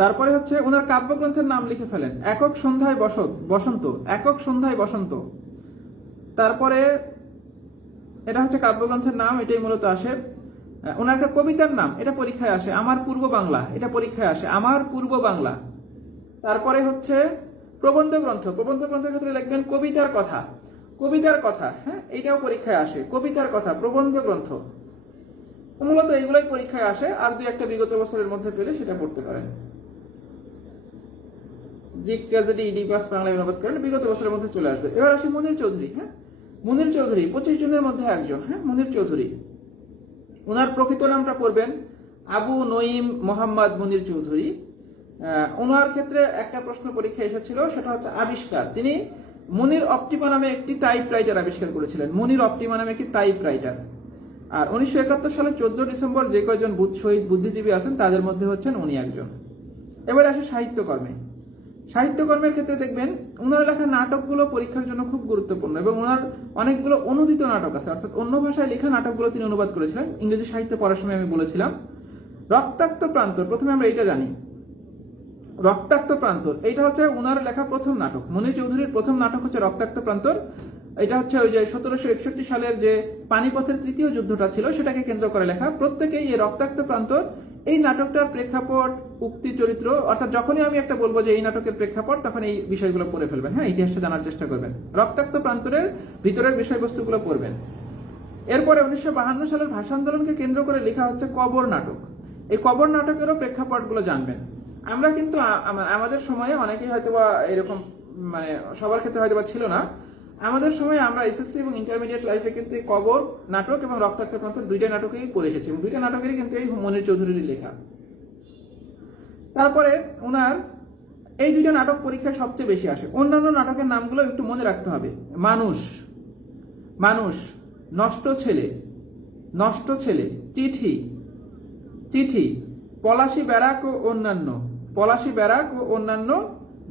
তারপরে হচ্ছে ওনার কাব্যগ্রন্থের নাম লিখে ফেলেন, একক সন্ধ্যায় বসন্ত, একক সন্ধ্যায় বসন্ত। তারপরে এটা হচ্ছে কাব্যগ্রন্থের নাম, এটাই মূলত আসে। ওনার একটা কবিতার নাম, এটা পরীক্ষায় আসে, আমার পূর্ব বাংলা, এটা পরীক্ষায় আসে, আমার পূর্ব বাংলা। তারপরে হচ্ছে প্রবন্ধ গ্রন্থ, প্রবন্ধ গ্রন্থের ক্ষেত্রে লিখবেন কবিতার কথা, কবিতার কথা, হ্যাঁ, এইটাও পরীক্ষায় আসে, কবিতার কথা, প্রবন্ধ গ্রন্থ। মূলত এইগুলোই পরীক্ষায় আসে, আর দুই একটা বিগত বছরের মধ্যে পেলে সেটা পড়তে পারেন। যে ট্র্যাজেডি ইডিপাস বাংলায় অনুবাদ করেন, বিগত বছরের মধ্যে চলে আসবে। এবার আসি মুনির চৌধুরী। হ্যাঁ, মুনির চৌধুরী 25 জনের মধ্যে একজন। হ্যাঁ, মুনির চৌধুরী, ওনার প্রকৃত নামটা পড়বেন আবু নঈম মোহাম্মদ মুনির চৌধুরী। ওনার ক্ষেত্রে একটা প্রশ্ন পরীক্ষা এসেছিল, সেটা হচ্ছে আবিষ্কার। তিনি মুনির অপটিমা নামে একটি টাইপরাইটার আবিষ্কার করেছিলেন, মুনির অপটিমা নামে একটি টাইপরাইটার। আর 1971 সালে 14 ডিসেম্বর যে কয়েকজন শহীদ বুদ্ধিজীবী আছেন তাদের মধ্যে হচ্ছেন উনি একজন। এবার আসে সাহিত্যকর্মে। সাহিত্যকর্মের ক্ষেত্রে দেখবেন ওনার লেখা নাটকগুলো পরীক্ষার জন্য খুব গুরুত্বপূর্ণ, এবং ওনার অনেকগুলো অনুদিত নাটক আছে, অর্থাৎ অন্য ভাষায় লেখা নাটকগুলো তিনি অনুবাদ করেছিলেন। ইংরেজি সাহিত্য পড়ার সময় আমি বলেছিলাম। রক্তাক্ত প্রান্তর, প্রথমে আমরা এইটা জানি, রক্তাক্ত প্রান্তর এইটা হচ্ছে ওনার লেখা প্রথম নাটক। মুনির চৌধুরীর প্রথম নাটক হচ্ছে রক্তাক্ত প্রান্তর। এটা হচ্ছে ওই যে 1761 সালের যে পানিপথের তৃতীয় যুদ্ধটা ছিল সেটাকে কেন্দ্র করে লেখা। প্রত্যেকেই এই রক্তাক্ত প্রান্তর এই নাটকটার প্রেক্ষাপট, উক্তি, চরিত্র, অর্থাৎ যখনই আমি একটা বলবো যে এই নাটকের প্রেক্ষাপট, তখন এই বিষয়গুলো পড়ে ফেলবেন। হ্যাঁ, ইতিহাসটা জানার চেষ্টা করবেন, রক্তাক্ত প্রান্তরের ভিতরের বিষয়বস্তুগুলো পড়বেন। এরপরে 1952 সালের ভাষা আন্দোলনকে কেন্দ্র করে লেখা হচ্ছে কবর নাটক। এই কবর নাটকেরও প্রেক্ষাপটগুলো জানবেন। আমরা কিন্তু আমাদের সময়ে অনেকেই হয়তোবা এরকম, মানে সবার ক্ষেত্রে হয়তোবা ছিল না, আমাদের সময় আমরা এসএসসি এবং ইন্টারমিডিয়েট লাইফে কিন্তু কবর নাটক এবং রক্তাক্ত প্রান্তর দুইটা নাটকেই পড়ে এসেছি, এবং দুইটা নাটকেরই কিন্তু এই মুনির চৌধুরীর লেখা। তারপরে ওনার এই দুইটা নাটক পরীক্ষায় সবচেয়ে বেশি আসে। অন্যান্য নাটকের নামগুলো একটু মনে রাখতে হবে। মানুষ, মানুষ, নষ্ট ছেলে, নষ্ট ছেলে, চিঠি, চিঠি, পলাশী ব্যারাক ও অন্যান্য, পলাশী ব্যারাক ও অন্যান্য,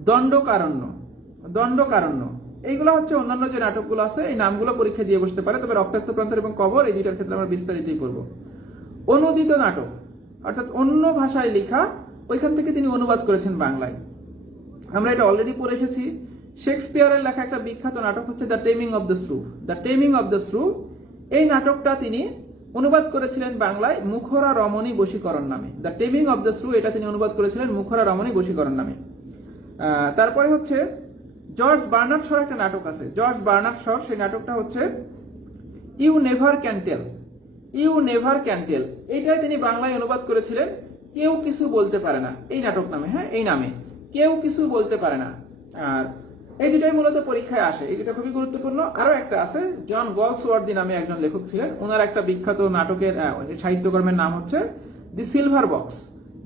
দণ্ডকারণ্য, দণ্ডকারণ্য। এইগুলো হচ্ছে অন্যান্য যে নাটকগুলো আছে, এই নামগুলো পরীক্ষা দিয়ে বসতে পারে। তবে রক্তাক্ত প্রান্তর এবং কবর এই দুইটার ক্ষেত্রে আমরা বিস্তারিতই করব। অনুদিত নাটক, অর্থাৎ অন্য ভাষায় লেখা, ওইখান থেকে তিনি অনুবাদ করেছেন বাংলায়। আমরা এটা অলরেডি পড়ে এসেছি। শেক্সপিয়ারের লেখা একটা বিখ্যাত নাটক হচ্ছে the taming of the shrew, the taming of the shrew. এই নাটকটা তিনি অনুবাদ করেছিলেন বাংলায় মুখরা রমণী বশীকরণ নামে। দ্য টেমিং অব দ্য শ্রু এটা তিনি অনুবাদ করেছিলেন মুখরা রমণী বশীকরণ নামে। তারপরে হচ্ছে জর্জ বার্নার্ড শর একটা নাটক আছে, জর্জ বার্নার্ড শর, সেই নাটকটা হচ্ছে you never can tell, you never can tell. এইটাই তিনি বাংলায় অনুবাদ করেছিলেন কেউ কিছু বলতে পারে না, এই নাটক নামে। হ্যাঁ, এই নামে, কেউ কিছু বলতে পারে না। আর এই দুটাই মূলত পরীক্ষায় আসে, এই দুটা খুবই গুরুত্বপূর্ণ। আরো একটা আছে, জন গলসওয়ার্দি নামে একজন লেখক ছিলেন, ওনার একটা বিখ্যাত নাটকের সাহিত্যকর্মের নাম হচ্ছে দি সিলভার বক্স,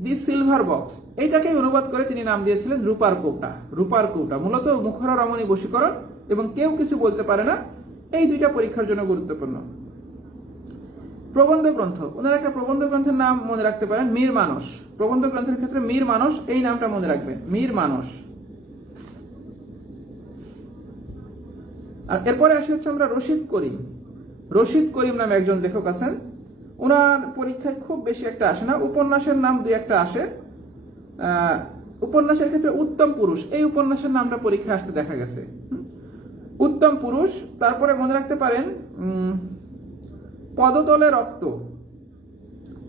দি সিলভার বক্স। এইটাকে অনুবাদ করে তিনি নাম দিয়েছিলেন রূপার কৌটা, রূপার কৌটা। মূলত মুখরা রমণী বশীকরণ এবং কেউ কিছু বলতে পারে না, এই দুইটা পরীক্ষার জন্য গুরুত্বপূর্ণ। প্রবন্ধ গ্রন্থ, ওনার একটা প্রবন্ধ গ্রন্থের নাম মনে রাখতে পারেন মীর মানস। প্রবন্ধ গ্রন্থের ক্ষেত্রে মীর মানস, এই নামটা মনে রাখবেন, মীর মানস। আর এরপরে আসি হচ্ছে আমরা রশিদ করিম। রশিদ করিম নামে একজন লেখক আছেন, ওনার পরীক্ষায় খুব বেশি একটা আসে না, উপন্যাসের নাম দুই একটা আসে। উপন্যাসের ক্ষেত্রে উত্তম পুরুষ, এই উপন্যাসের নামটা পরীক্ষায় আসতে দেখা গেছে, উত্তম পুরুষ। তারপরে মনে রাখতে পারেন পদতলে রক্ত,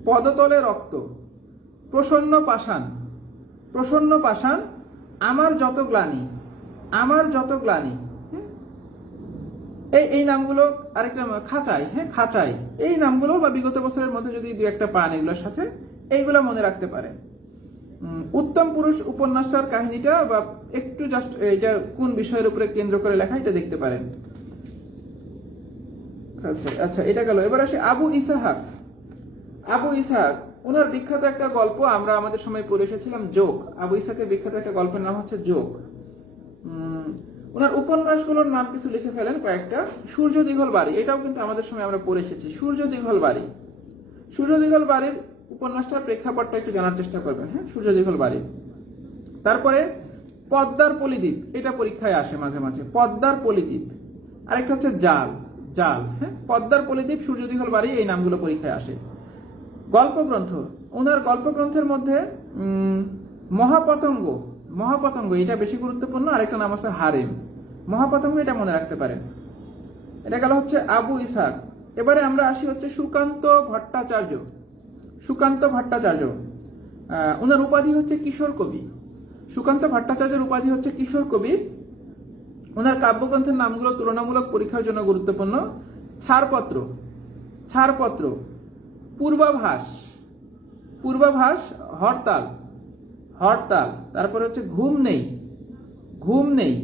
পদতলে রক্ত, প্রসন্ন পাষাণ, প্রসন্ন পাষাণ, আমার যত গ্লানি, আমার যত গ্লানি। এই নামগুলো, আরেকটা খাঁচাই, হ্যাঁ খাঁচাই, এই নামগুলো বা বিগত বছরের মধ্যে যদি দুই একটা পান এগুলোর সাথে, এইগুলো মনে রাখতে পারে। উত্তম পুরুষ উপন্যাসটার কাহিনীটা বা একটু জাস্ট এটা কোন বিষয়ের উপরে কেন্দ্র করে লেখা এটা দেখতে পারেন। আচ্ছা, এটা গেল। এবার আসি আবু ইসাহাক। আবু ইসাহাক, ওনার বিখ্যাত একটা গল্প আমরা আমাদের সময় পড়ে এসেছিলাম, যোগ। আবু ইসাহাকের বিখ্যাত একটা গল্পের নাম হচ্ছে যোগ। ওনার উপন্যাসগুলোর নাম কিছু লিখে ফেলেন কয়েকটা। সূর্য দীঘল বাড়ি, এটাও কিন্তু আমাদের সময় আমরা পড়ে এসেছি। সূর্য দীঘল বাড়ি, সূর্য দীঘল বাড়ির উপন্যাসটার প্রেক্ষাপটটা একটু জানার চেষ্টা করবেন। হ্যাঁ, সূর্য দীঘল বাড়ি। তারপরে পদ্মার পলিদ্বীপ, এটা পরীক্ষায় আসে মাঝে মাঝে, পদ্মার পলিদ্বীপ। আরেকটা হচ্ছে জাল, জাল। হ্যাঁ, পদ্মার পলিদ্বীপ, সূর্য দীঘল বাড়ি, এই নামগুলো পরীক্ষায় আসে। গল্পগ্রন্থ, ওনার গল্পগ্রন্থের মধ্যে মহাপতঙ্গ, মহাপতঙ্গ এটা বেশি গুরুত্বপূর্ণ। আরেকটা নাম আছে হারেম। মহাপতঙ্গ এটা মনে রাখতে পারেন। এটা গেল হচ্ছে আবু ইসহাক। এবারে আমরা আসি হচ্ছে সুকান্ত ভট্টাচার্য। সুকান্ত ভট্টাচার্য, ওনার উপাধি হচ্ছে কিশোর কবি। সুকান্ত ভট্টাচার্যের উপাধি হচ্ছে কিশোর কবি। ওনার কাব্যগ্রন্থের নামগুলো তুলনামূলক পরীক্ষার জন্য গুরুত্বপূর্ণ। ছাড়পত্র, ছাড়পত্র, পূর্বাভাস, পূর্বাভাস, হরতাল, হরতাল। তারপরে হচ্ছে ঘুম নেই, ঘুম নেই,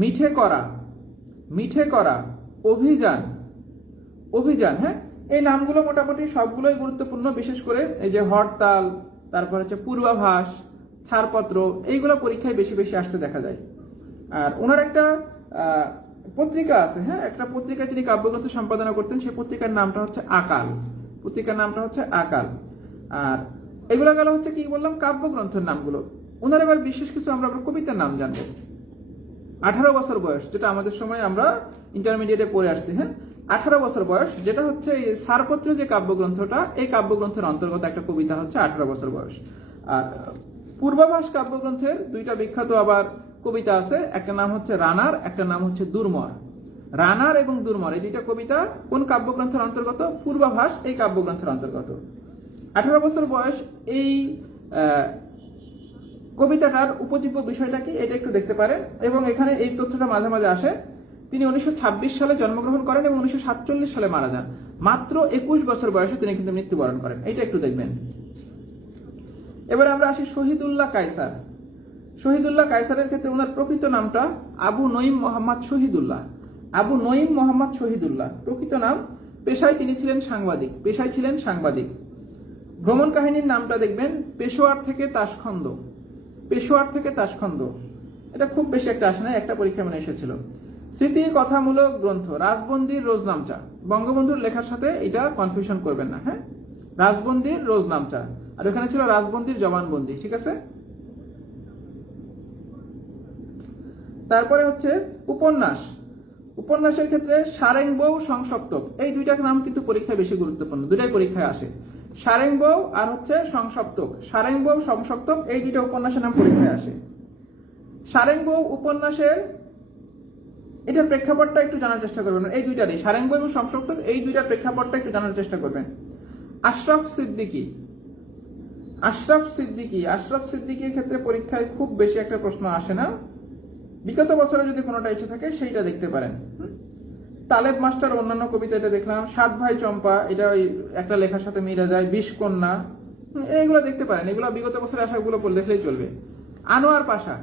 মিঠে করা, মিঠে করা, অভিযান, অভিযান। হ্যাঁ, এই নামগুলো মোটামুটি সবগুলোই গুরুত্বপূর্ণ। বিশেষ করে এই যে হরতাল, তারপর হচ্ছে পূর্বাভাস, ছাড়পত্র, এইগুলো পরীক্ষায় বেশি বেশি আসতে দেখা যায়। আর ওনার একটা পত্রিকা আছে। হ্যাঁ, একটা পত্রিকায় তিনি কাব্যগ্রন্থ সম্পাদনা করতেন। সেই পত্রিকার নামটা হচ্ছে আকাল, পত্রিকার নামটা হচ্ছে আকাল। আর এগুলো গেল হচ্ছে কি বললাম, কাব্যগ্রন্থের নামগুলো। ওনার এবার বিশেষ কিছু আমরা কবিতার নাম জানবো। 18 বছর বয়স, যেটা আমাদের সময় আমরা ইন্টারমিডিয়েটে পড়ে আসছি। হ্যাঁ, 18 বছর বয়স, যেটা হচ্ছে এই ছাড়পত্র যে কাব্যগ্রন্থটা, এই কাব্যগ্রন্থের অন্তর্গত একটা কবিতা হচ্ছে 18 বছর বয়স। আর পূর্বাভাস কাব্যগ্রন্থের দুইটা বিখ্যাত আবার কবিতা আছে। একটা নাম হচ্ছে রানার, একটা নাম হচ্ছে দুর্মর। রানার এবং দুর্মর এই দুইটা কবিতা কোন কাব্যগ্রন্থের অন্তর্গত? পূর্বাভাস এই কাব্যগ্রন্থের অন্তর্গত। 18 বছর বয়স, এই কবিতাটার উপজীব্য বিষয়টা কি এটা একটু দেখতে পারেন। এবং এখানে এই তথ্যটা মাঝে মাঝে আসে। তিনি 1926 সালে জন্মগ্রহণ করেন এবং 1947 সালে মারা যান। মাত্র 21 বছর বয়সে তিনি কিন্তু মৃত্যুবরণ করেন, এটা একটু দেখবেন। এবারে আমরা আসি শহীদুল্লাহ কায়সার। শহীদুল্লাহ কায়সারের ক্ষেত্রে ওনার প্রকৃত নামটা আবু নঈম মোহাম্মদ শহীদুল্লাহ। আবু নঈম মোহাম্মদ শহীদুল্লাহ প্রকৃত নাম। পেশায় তিনি ছিলেন সাংবাদিক, পেশায় ছিলেন সাংবাদিক। ভ্রমণ কাহিনীর নামটা দেখবেন পেশোয়ার থেকে তাশখন্দ, পেশোয়ার থেকে তাশখন্দ। এটা খুব বেশি একটা আসে না, একটা পরীক্ষা মানে এসেছিল। স্মৃতি কথামূলক গ্রন্থ রাজবন্দির রোজনামচা। বঙ্গবন্ধুর লেখার সাথে এটা কনফিউশন করবেন না। হ্যাঁ, রাজবন্দির রোজনামচা, আর ওখানে ছিল রাজবন্দির জবানবন্দি। ঠিক আছে। তারপরে হচ্ছে উপন্যাস। উপন্যাসের ক্ষেত্রে সারেংবউ সংসপ্তক, এই দুইটা নাম কিন্তু পরীক্ষায় বেশি গুরুত্বপূর্ণ, দুটাই পরীক্ষায় আসে। সারেংবউ আর হচ্ছে সংসপ্তক, সারেংবউ সংসপ্তক, এই দুইটা উপন্যাসের নাম পরীক্ষায় আসে। সারেংবউ উপন্যাসের এটার প্রেক্ষাপটটা একটু জানার চেষ্টা করবেন। এই দুইটারই, সারেংবউ এবং সংসপ্তক, এই দুইটার প্রেক্ষাপটটা একটু জানার চেষ্টা করবেন। আশরাফ সিদ্দিকী, আশরাফ সিদ্দিকী, আশরাফ সিদ্দিকীর ক্ষেত্রে পরীক্ষায় খুব বেশি একটা প্রশ্ন আসে না। বিগত বছরে যদি কোনোটা ইচ্ছে থাকে সেইটা দেখতে পারেন। তালেব মাস্টার অন্যান্য কবিতা এটা দেখলাম। 7 ভাই চম্পা, এটা ওই একটা লেখার সাথে মিলে যায়। 20 কন্যা, এইগুলো দেখতে পারেন। এগুলো বিগত বছরে আসাগুলো পড়ে দেখলেই চলবে। আনোয়ার পাশা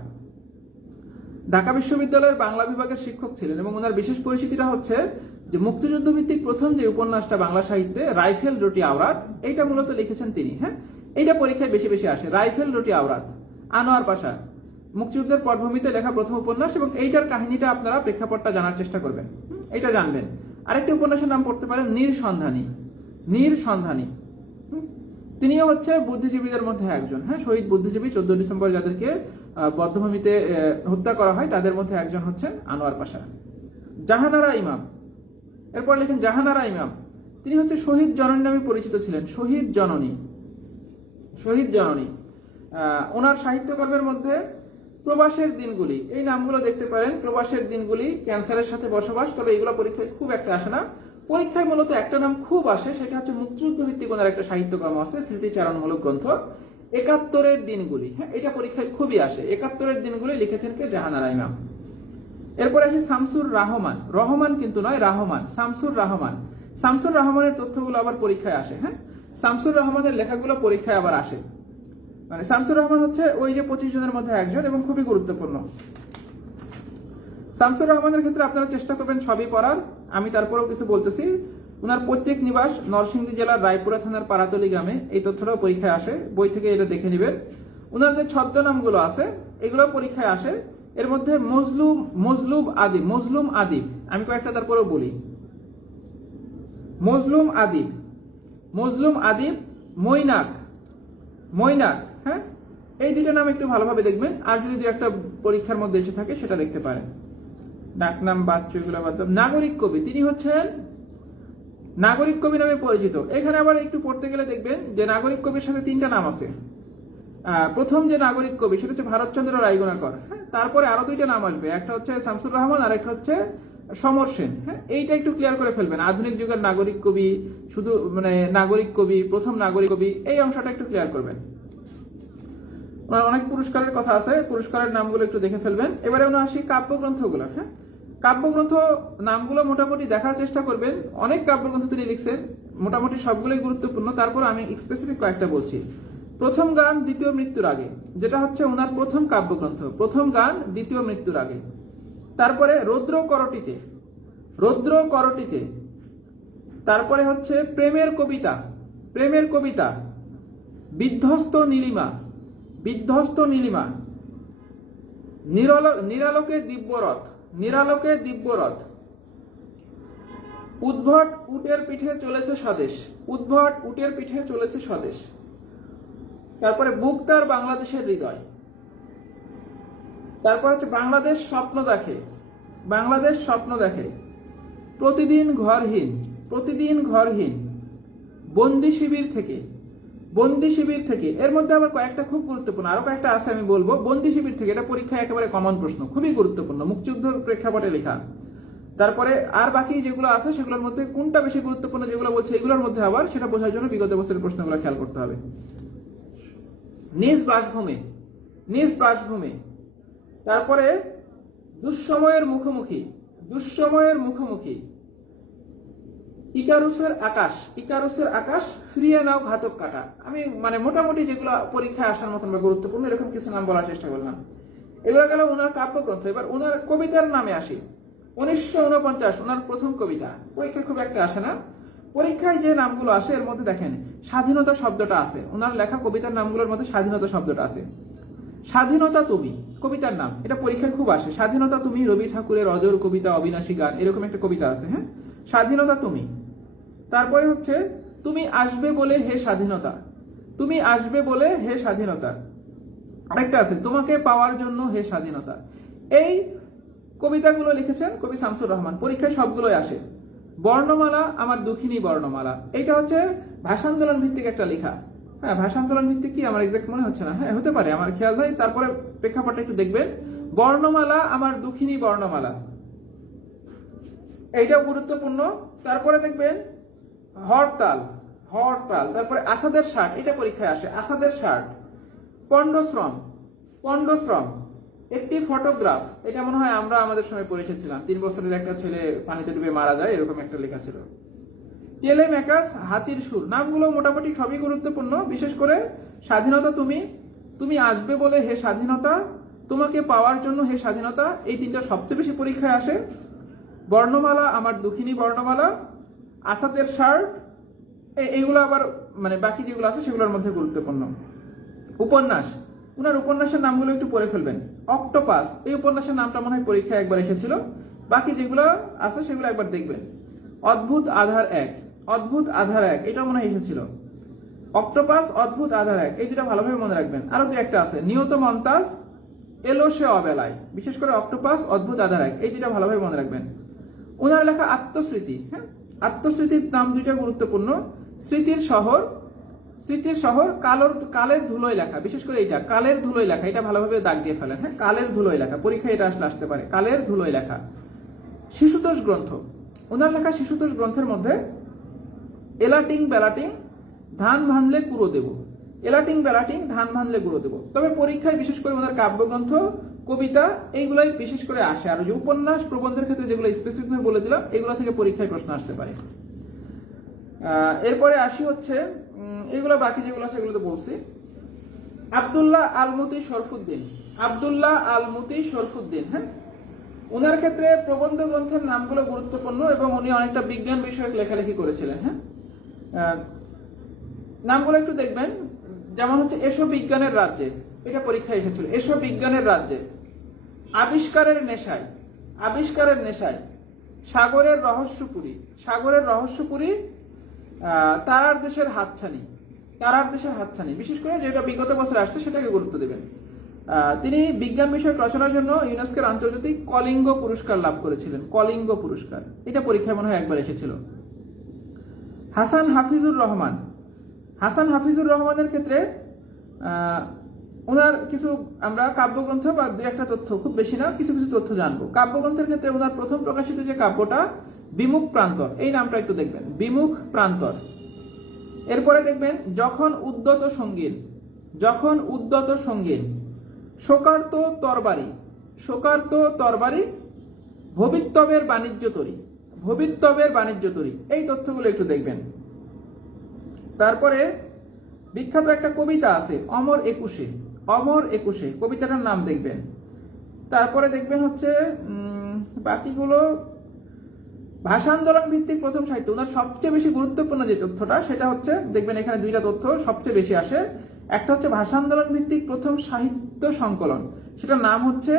ঢাকা বিশ্ববিদ্যালয়ের বাংলা বিভাগের শিক্ষক ছিলেন এবং ওনার বিশেষ পরিচিতিটা হচ্ছে যে মুক্তিযুদ্ধ ভিত্তিক প্রথম যে উপন্যাসটা বাংলা সাহিত্যে রাইফেল রুটি আওরাত, এইটা মূলত লিখেছেন তিনি। হ্যাঁ, এইটা পরীক্ষায় বেশি বেশি আসে। রাইফেল রুটি আওরাত, আনোয়ার পাশা, মুক্তিযুদ্ধের পটভূমিতে লেখা প্রথম উপন্যাস এবং এইটার কাহিনীটা আপনারা প্রেক্ষাপটটা জানার চেষ্টা করবেন, এটা জানবেন। আরেকটি উপন্যাসের নাম পড়তে পারেন নীর সন্ধানী, নীর সন্ধানী। তিনিও হচ্ছে বুদ্ধিজীবীদের মধ্যে একজন। হ্যাঁ, শহীদ বুদ্ধিজীবী 14 ডিসেম্বর যাদেরকে বদ্ধভূমিতে হত্যা করা হয় তাদের মধ্যে একজন হচ্ছেন আনোয়ার পাশা। জাহানারা ইমাম, এরপর লেখেন জাহানারা ইমাম। তিনি হচ্ছে শহীদ জননী নামে পরিচিত ছিলেন। শহীদ জননী, শহীদ জননী। ওনার সাহিত্যকর্মের মধ্যে প্রবাসের দিনগুলি, এই নামগুলো দেখতে পারেন। প্রবাসের দিনগুলি, ক্যান্সারের সাথে বসবাস, তবে এগুলো পরীক্ষায় খুব একটা আসে না। পরীক্ষায় মূলত একটা নাম খুব আসে, সেটা হচ্ছে মুক্তিযুদ্ধ ভিত্তিক ওনার একটা সাহিত্যকর্ম আছে, স্মৃতিচারণমূলক গ্রন্থ 71 দিনগুলি। হ্যাঁ, এটা পরীক্ষায় খুবই আসে। 71 দিনগুলি লিখেছেন কে? জাহানারা ইমাম। এরপরে আসে শামসুর রাহমান, রহমান কিন্তু নয়, রাহমান, শামসুর রাহমান। শামসুর রহমানের তথ্যগুলো আবার পরীক্ষায় আসে। হ্যাঁ, শামসুর রহমানের লেখাগুলো পরীক্ষায় আবার আসে। মানে শামসুর রহমান হচ্ছে ওই যে 25 জনের মধ্যে একজন এবং খুবই গুরুত্বপূর্ণ। শামসুর রহমানের ক্ষেত্রে আপনারা চেষ্টা করবেন সবই পড়ার। আমি তারপরেও কিছু বলতেছি। ওনার পৈতৃক নিবাস নরসিংদী জেলার রায়পুরা থানার পাড়াতলি গ্রামে, এই তথ্যটাও পরীক্ষায় আসে, বই থেকে এটা দেখে নেবেন। ওনার যে ছদ্মনামগুলো আছে এগুলো পরীক্ষায় আসে এর মধ্যে মজলুম আদিব, আমি কয়েকটা তারপরেও বলি। মজলুম আদিব, মৈনাক, হ্যাঁ, এই দুইটা নাম একটু ভালোভাবে দেখবেন। আর যদি দু একটা পরীক্ষার মধ্যে এসে থাকে সেটা দেখতে পারেন। ডাকনাম বাচ্চু এগুলো বাদ। নাগরিক কবি, তিনি হচ্ছেন নাগরিক কবি নামে পরিচিত। এখানে আবার একটু পড়তে গেলে দেখবেন যে নাগরিক কবির সাথে তিনটা নাম আছে। প্রথম যে নাগরিক কবি সেটা হচ্ছে ভারতচন্দ্র রায়গুণাকর, হ্যাঁ, তারপরে আরো দুইটা নাম আসবে, একটা হচ্ছে শামসুর রহমান আর একটা হচ্ছে সমর সেন। হ্যাঁ, এইটা একটু ক্লিয়ার করে ফেলবেন। আধুনিক যুগের নাগরিক কবি, শুধু মানে নাগরিক কবি, প্রথম নাগরিক কবি, এই অংশটা একটু ক্লিয়ার করবেন। ওনার অনেক পুরস্কারের কথা আছে, পুরস্কারের নামগুলো একটু দেখে ফেলবেন। এবারে আমরা আসি কাব্যগ্রন্থগুলো। হ্যাঁ, কাব্যগ্রন্থ নামগুলো মোটামুটি দেখার চেষ্টা করবেন। অনেক কাব্যগ্রন্থ তিনি লিখছেন, মোটামুটি সবগুলোই গুরুত্বপূর্ণ। তারপর আমি স্পেসিফিক কয়েকটা বলছি। প্রথম গান দ্বিতীয় মৃত্যুর আগে, যেটা হচ্ছে ওনার প্রথম কাব্যগ্রন্থ, প্রথম গান দ্বিতীয় মৃত্যুর আগে। তারপরে রৌদ্র করটিতে, তারপরে হচ্ছে প্রেমের কবিতা, বিধ্বস্ত নীলিমা, নিরালোকে দিব্যরথ, উদ্ভট উটের পিঠে চলেছে স্বদেশ, তারপরে বুক তার বাংলাদেশের হৃদয়, তারপর হচ্ছে বাংলাদেশ স্বপ্ন দেখে, প্রতিদিন ঘরহীন, বন্দি শিবির থেকে। এর মধ্যে আবার কয়েকটা খুব গুরুত্বপূর্ণ, আরো কয়েকটা আছে আমি বলবো। বন্দি শিবির থেকে, এটা পরীক্ষায় একেবারে কমন প্রশ্ন, খুবই গুরুত্বপূর্ণ, মুক্তিযুদ্ধের প্রেক্ষাপটে লেখা। তারপরে আর বাকি যেগুলো আছে সেগুলোর মধ্যে কোনটা বেশি গুরুত্বপূর্ণ যেগুলো বলছে এগুলোর মধ্যে আবার সেটা বোঝার জন্য বিগত বছরের প্রশ্নগুলো খেয়াল করতে হবে। নিজ বাসভূমে, তারপরে দুঃসময়ের মুখোমুখি, ইকারুসের আকাশ, ফিরিয়ে নাও ঘাতক কাটা। আমি মানে মোটামুটি যেগুলো পরীক্ষায় আসার মতন বা গুরুত্বপূর্ণ এরকম কিছু নাম বলার চেষ্টা করলাম। এগুলো গেল ওনার কাব্যগ্রন্থ। এবার ওনার কবিতার নামে আসি। 1949 ওনার প্রথম কবিতা, পরীক্ষা খুব একটা আসে না। পরীক্ষায় যে নামগুলো আসে এর মধ্যে দেখেন স্বাধীনতা শব্দটা আছে, ওনার লেখা কবিতার নামগুলোর মধ্যে স্বাধীনতা শব্দটা আছে। স্বাধীনতা তুমি কবিতার নাম, এটা পরীক্ষায় খুব আসে। স্বাধীনতা তুমি, রবি ঠাকুরের অজর কবিতা, অবিনাশী গান, এরকম একটা কবিতা আছে। হ্যাঁ, স্বাধীনতা তুমি। তারপরে হচ্ছে তুমি আসবে বলে হে স্বাধীনতা, আরেকটা আছে তোমাকে পাওয়ার জন্য হে স্বাধীনতা। এই কবিতাগুলো লিখেছেন কবি শামসুর রহমান, পরীক্ষায় সবগুলোই আসে। বর্ণমালা আমার দুঃখিনী বর্ণমালা, এটা হচ্ছে ভাষান্দোলন ভিত্তিক একটা লেখা। হ্যাঁ, ভাষান্দোলন ভিত্তিক কি আমার এক্সাক্ট মনে হচ্ছে না, হ্যাঁ হতে পারে, আমার খেয়াল হয়। তারপরে প্রেক্ষাপটটা একটু দেখবেন। বর্ণমালা আমার দুঃখিনী বর্ণমালা, এইটাও গুরুত্বপূর্ণ। তারপরে দেখবেন হরতাল, তারপরে আসাদের ষাট, এটা পরীক্ষায় আসে। আসাদের ষাট, পণ্ডশ্রম, একটি ফটোগ্রাফ, এটা মনে হয় আমরা আমাদের সময় পড়ে এসেছিলাম। 3 বছরের একটা ছেলে পানিতে ডুবে মারা যায়, এরকম একটা লেখা ছিল। টেলেমেকাস, হাতির সুর, নামগুলো মোটামুটি সবই গুরুত্বপূর্ণ। বিশেষ করে স্বাধীনতা তুমি আসবে বলে হে স্বাধীনতা, তোমাকে পাওয়ার জন্য হে স্বাধীনতা, এই তিনটা সবচেয়ে বেশি পরীক্ষায় আসে। বর্ণমালা আমার দুঃখিনী বর্ণমালা, আসাদের শার্ট, এইগুলো আবার মানে বাকি যেগুলো আছে সেগুলোর মধ্যে গুরুত্বপূর্ণ। উপন্যাস, ওনার উপন্যাসের নামগুলো একটু পড়ে ফেলবেন। অক্টোপাস, এই উপন্যাসের নামটা মনে হয় পরীক্ষায় একবার এসেছিল, বাকি যেগুলো আছে সেগুলো একবার দেখবেন। অদ্ভুত আধার এক, এটা মনে হয় এসেছিল। অক্টোপাস, অদ্ভুত আধার এক, এই দুটা ভালোভাবে মনে রাখবেন। আরো দু একটা আছে, নিয়ত মন্তাজ, এলো সে অবেলায়। বিশেষ করে অক্টোপাস, অদ্ভুত আধার এক, এই দুটা ভালোভাবে মনে রাখবেন। ওনার লেখা আত্মস্মৃতি, হ্যাঁ, আত্মস্মৃতির নাম দুইটা গুরুত্বপূর্ণ। স্মৃতির শহর, কালের ধুলোয় লেখা, বিশেষ করে এইটা কালের ধুলোয় লেখা, এটা ভালোভাবে দাগ দিয়ে ফেলেন। হ্যাঁ, কালের ধুলোয় লেখা, পরীক্ষায় এটা আসতে পারে, কালের ধুলোয় লেখা। শিশুতোষ গ্রন্থ, ওনার লেখা শিশুতোষ গ্রন্থের মধ্যে এলাটিং বেলাটিং ধান ভানলে কুড়ো দেব, তবে পরীক্ষায় বিশেষ করে ওনার কাব্যগ্রন্থ, কবিতা, এইগুলাই বিশেষ করে আসে। আর যে উপন্যাস প্রবন্ধের ক্ষেত্রে যেগুলো স্পেসিফিক ভাবে বলে দিলাম, এগুলো থেকে পরীক্ষায় প্রশ্ন আসতে পারে। এরপরে আসি হচ্ছে এগুলো বাকি যেগুলো আছে সেগুলো তো বলছি। আব্দুল্লাহ আলমুতি শরফুদ্দিন, হ্যাঁ, ওনার ক্ষেত্রে প্রবন্ধ গ্রন্থের নামগুলো গুরুত্বপূর্ণ এবং উনি অনেকটা বিজ্ঞান বিষয়ক লেখালেখি করেছিলেন। হ্যাঁ, নামগুলো একটু দেখবেন। যেমন হচ্ছে এসো বিজ্ঞানের রাজ্যে, এটা পরীক্ষায় এসেছিল। এসো বিজ্ঞানের রাজ্যে, আবিষ্কারের নেশায়, আবিষ্কারের নেশায়, সাগরের রহস্যপুরী, সাগরের রহস্যপুরী, তারার দেশের হাতছানি, তারার দেশের হাতছানি, বিশেষ করে যেটা বিগত বছর আসছে সেটাকে গুরুত্ব দেবেন। তিনি বিজ্ঞান বিষয়ক রচনার জন্য ইউনেস্কোর আন্তর্জাতিক কলিঙ্গ পুরস্কার লাভ করেছিলেন। কলিঙ্গ পুরস্কার, এটা পরীক্ষায় মনে হয় একবার এসেছিল। হাসান হাফিজুর রহমান, হাসান হাফিজুর রহমানের ক্ষেত্রে ওনার কিছু আমরা কাব্যগ্রন্থ বা দু একটা তথ্য, খুব বেশি না, কিছু কিছু তথ্য জানবো। কাব্যগ্রন্থের ক্ষেত্রে ওনার প্রথম প্রকাশিত যে কাব্যটা বিমুখ প্রান্তর, এই নামটা একটু দেখবেন, বিমুখ প্রান্তর। এরপরে দেখবেন যখন উদ্যত সঙ্গীন, যখন উদ্যত সঙ্গীন, শোকার্ত তরবারি, শোকার্ত তরবারি, ভবিতব্যের বাণিজ্য তরী, ভবিতব্যের বাণিজ্য তরী, এই তথ্যগুলো একটু দেখবেন। তারপরে বিখ্যাত একটা কবিতা আছে অমর একুশে, অমর একুশে, কবিতাটার নাম দেখবেন। তারপরে দেখবেন হচ্ছে বাকিগুলো ভাষা আন্দোলন ভিত্তিক প্রথম সাহিত্য, ওনার সবচেয়ে বেশি গুরুত্বপূর্ণ যে তথ্যটা সেটা হচ্ছে দেখবেন এখানে দুইটা তথ্য সবচেয়ে বেশি আসে। একটা হচ্ছে ভাষা আন্দোলন ভিত্তিক প্রথম সাহিত্য সংকলন, সেটার নাম হচ্ছে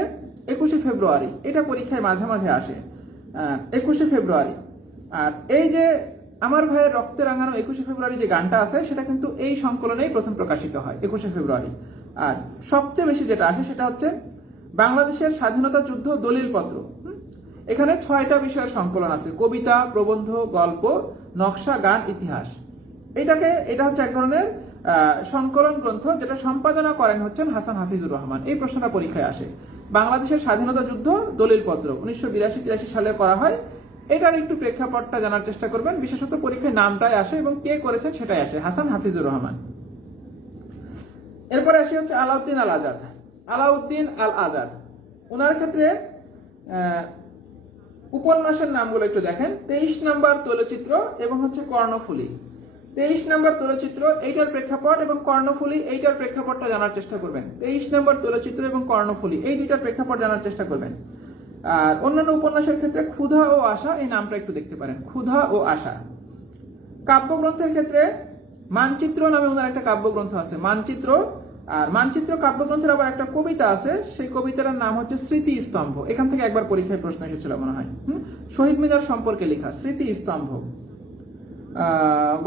21শে ফেব্রুয়ারি, এটা পরীক্ষায় মাঝে মাঝে আসে, 21শে ফেব্রুয়ারি। আর এই যে আমার ভাইয়ের রক্তে রাঙানো 21শে ফেব্রুয়ারি যে গানটা আছে সেটা কিন্তু এই সংকলনেই প্রথম প্রকাশিত হয় 21শে ফেব্রুয়ারি। আর সবচেয়ে বেশি যেটা আসে সেটা হচ্ছে বাংলাদেশের স্বাধীনতা যুদ্ধ দলিলপত্র, এখানে 6টা বিষয়ের সংকলন আছে, কবিতা, প্রবন্ধ, গল্প, নকশা, গান, ইতিহাস। এটা হচ্ছে এক ধরনের সংকলন গ্রন্থ যেটা সম্পাদনা করেন হচ্ছেন হাসান হাফিজুর রহমান। এই প্রশ্নটা পরীক্ষায় আসে, বাংলাদেশের স্বাধীনতা যুদ্ধ দলিলপত্র 1982-83 সালে করা হয়। এটার একটু প্রেক্ষাপটটা জানার চেষ্টা করবেন, বিশেষত পরীক্ষায় নামটাই আসে এবং কে করেছেন সেটাই আসে, হাসান হাফিজুর রহমান। এরপরে আসি হচ্ছে আলাউদ্দিন আল আজাদ, আলাউদ্দিন আল আজাদ। ওনার ক্ষেত্রে উপন্যাসের নামগুলো একটু দেখেন, 23 নম্বর তৈলচিত্র এবং হচ্ছে কর্ণফুলী। 23 নম্বর তৈলচিত্র এইটার প্রেক্ষাপট এবং কর্ণফুলী এইটার প্রেক্ষাপটটা জানার চেষ্টা করবেন। 23 নম্বর তৈলচিত্র এবং কর্ণফুলী এই দুইটার প্রেক্ষাপট জানার চেষ্টা করবেন। আর অন্যান্য উপন্যাসের ক্ষেত্রে ক্ষুধা ও আশা, এই নামটা একটু দেখতে পারেন, ক্ষুধা ও আশা। কাব্যগ্রন্থের ক্ষেত্রে মানচিত্র নামে ওনার একটা কাব্যগ্রন্থ আছে, মানচিত্র। আর মানচিত্র কাব্যগ্রন্থের আবার একটা কবিতা আছে, সেই কবিতার নাম হচ্ছে স্মৃতি স্তম্ভ। এখান থেকে একবার পরীক্ষায় প্রশ্ন এসেছিল মনে হয়, শহীদ মিনার সম্পর্কে লেখা স্মৃতি স্তম্ভ।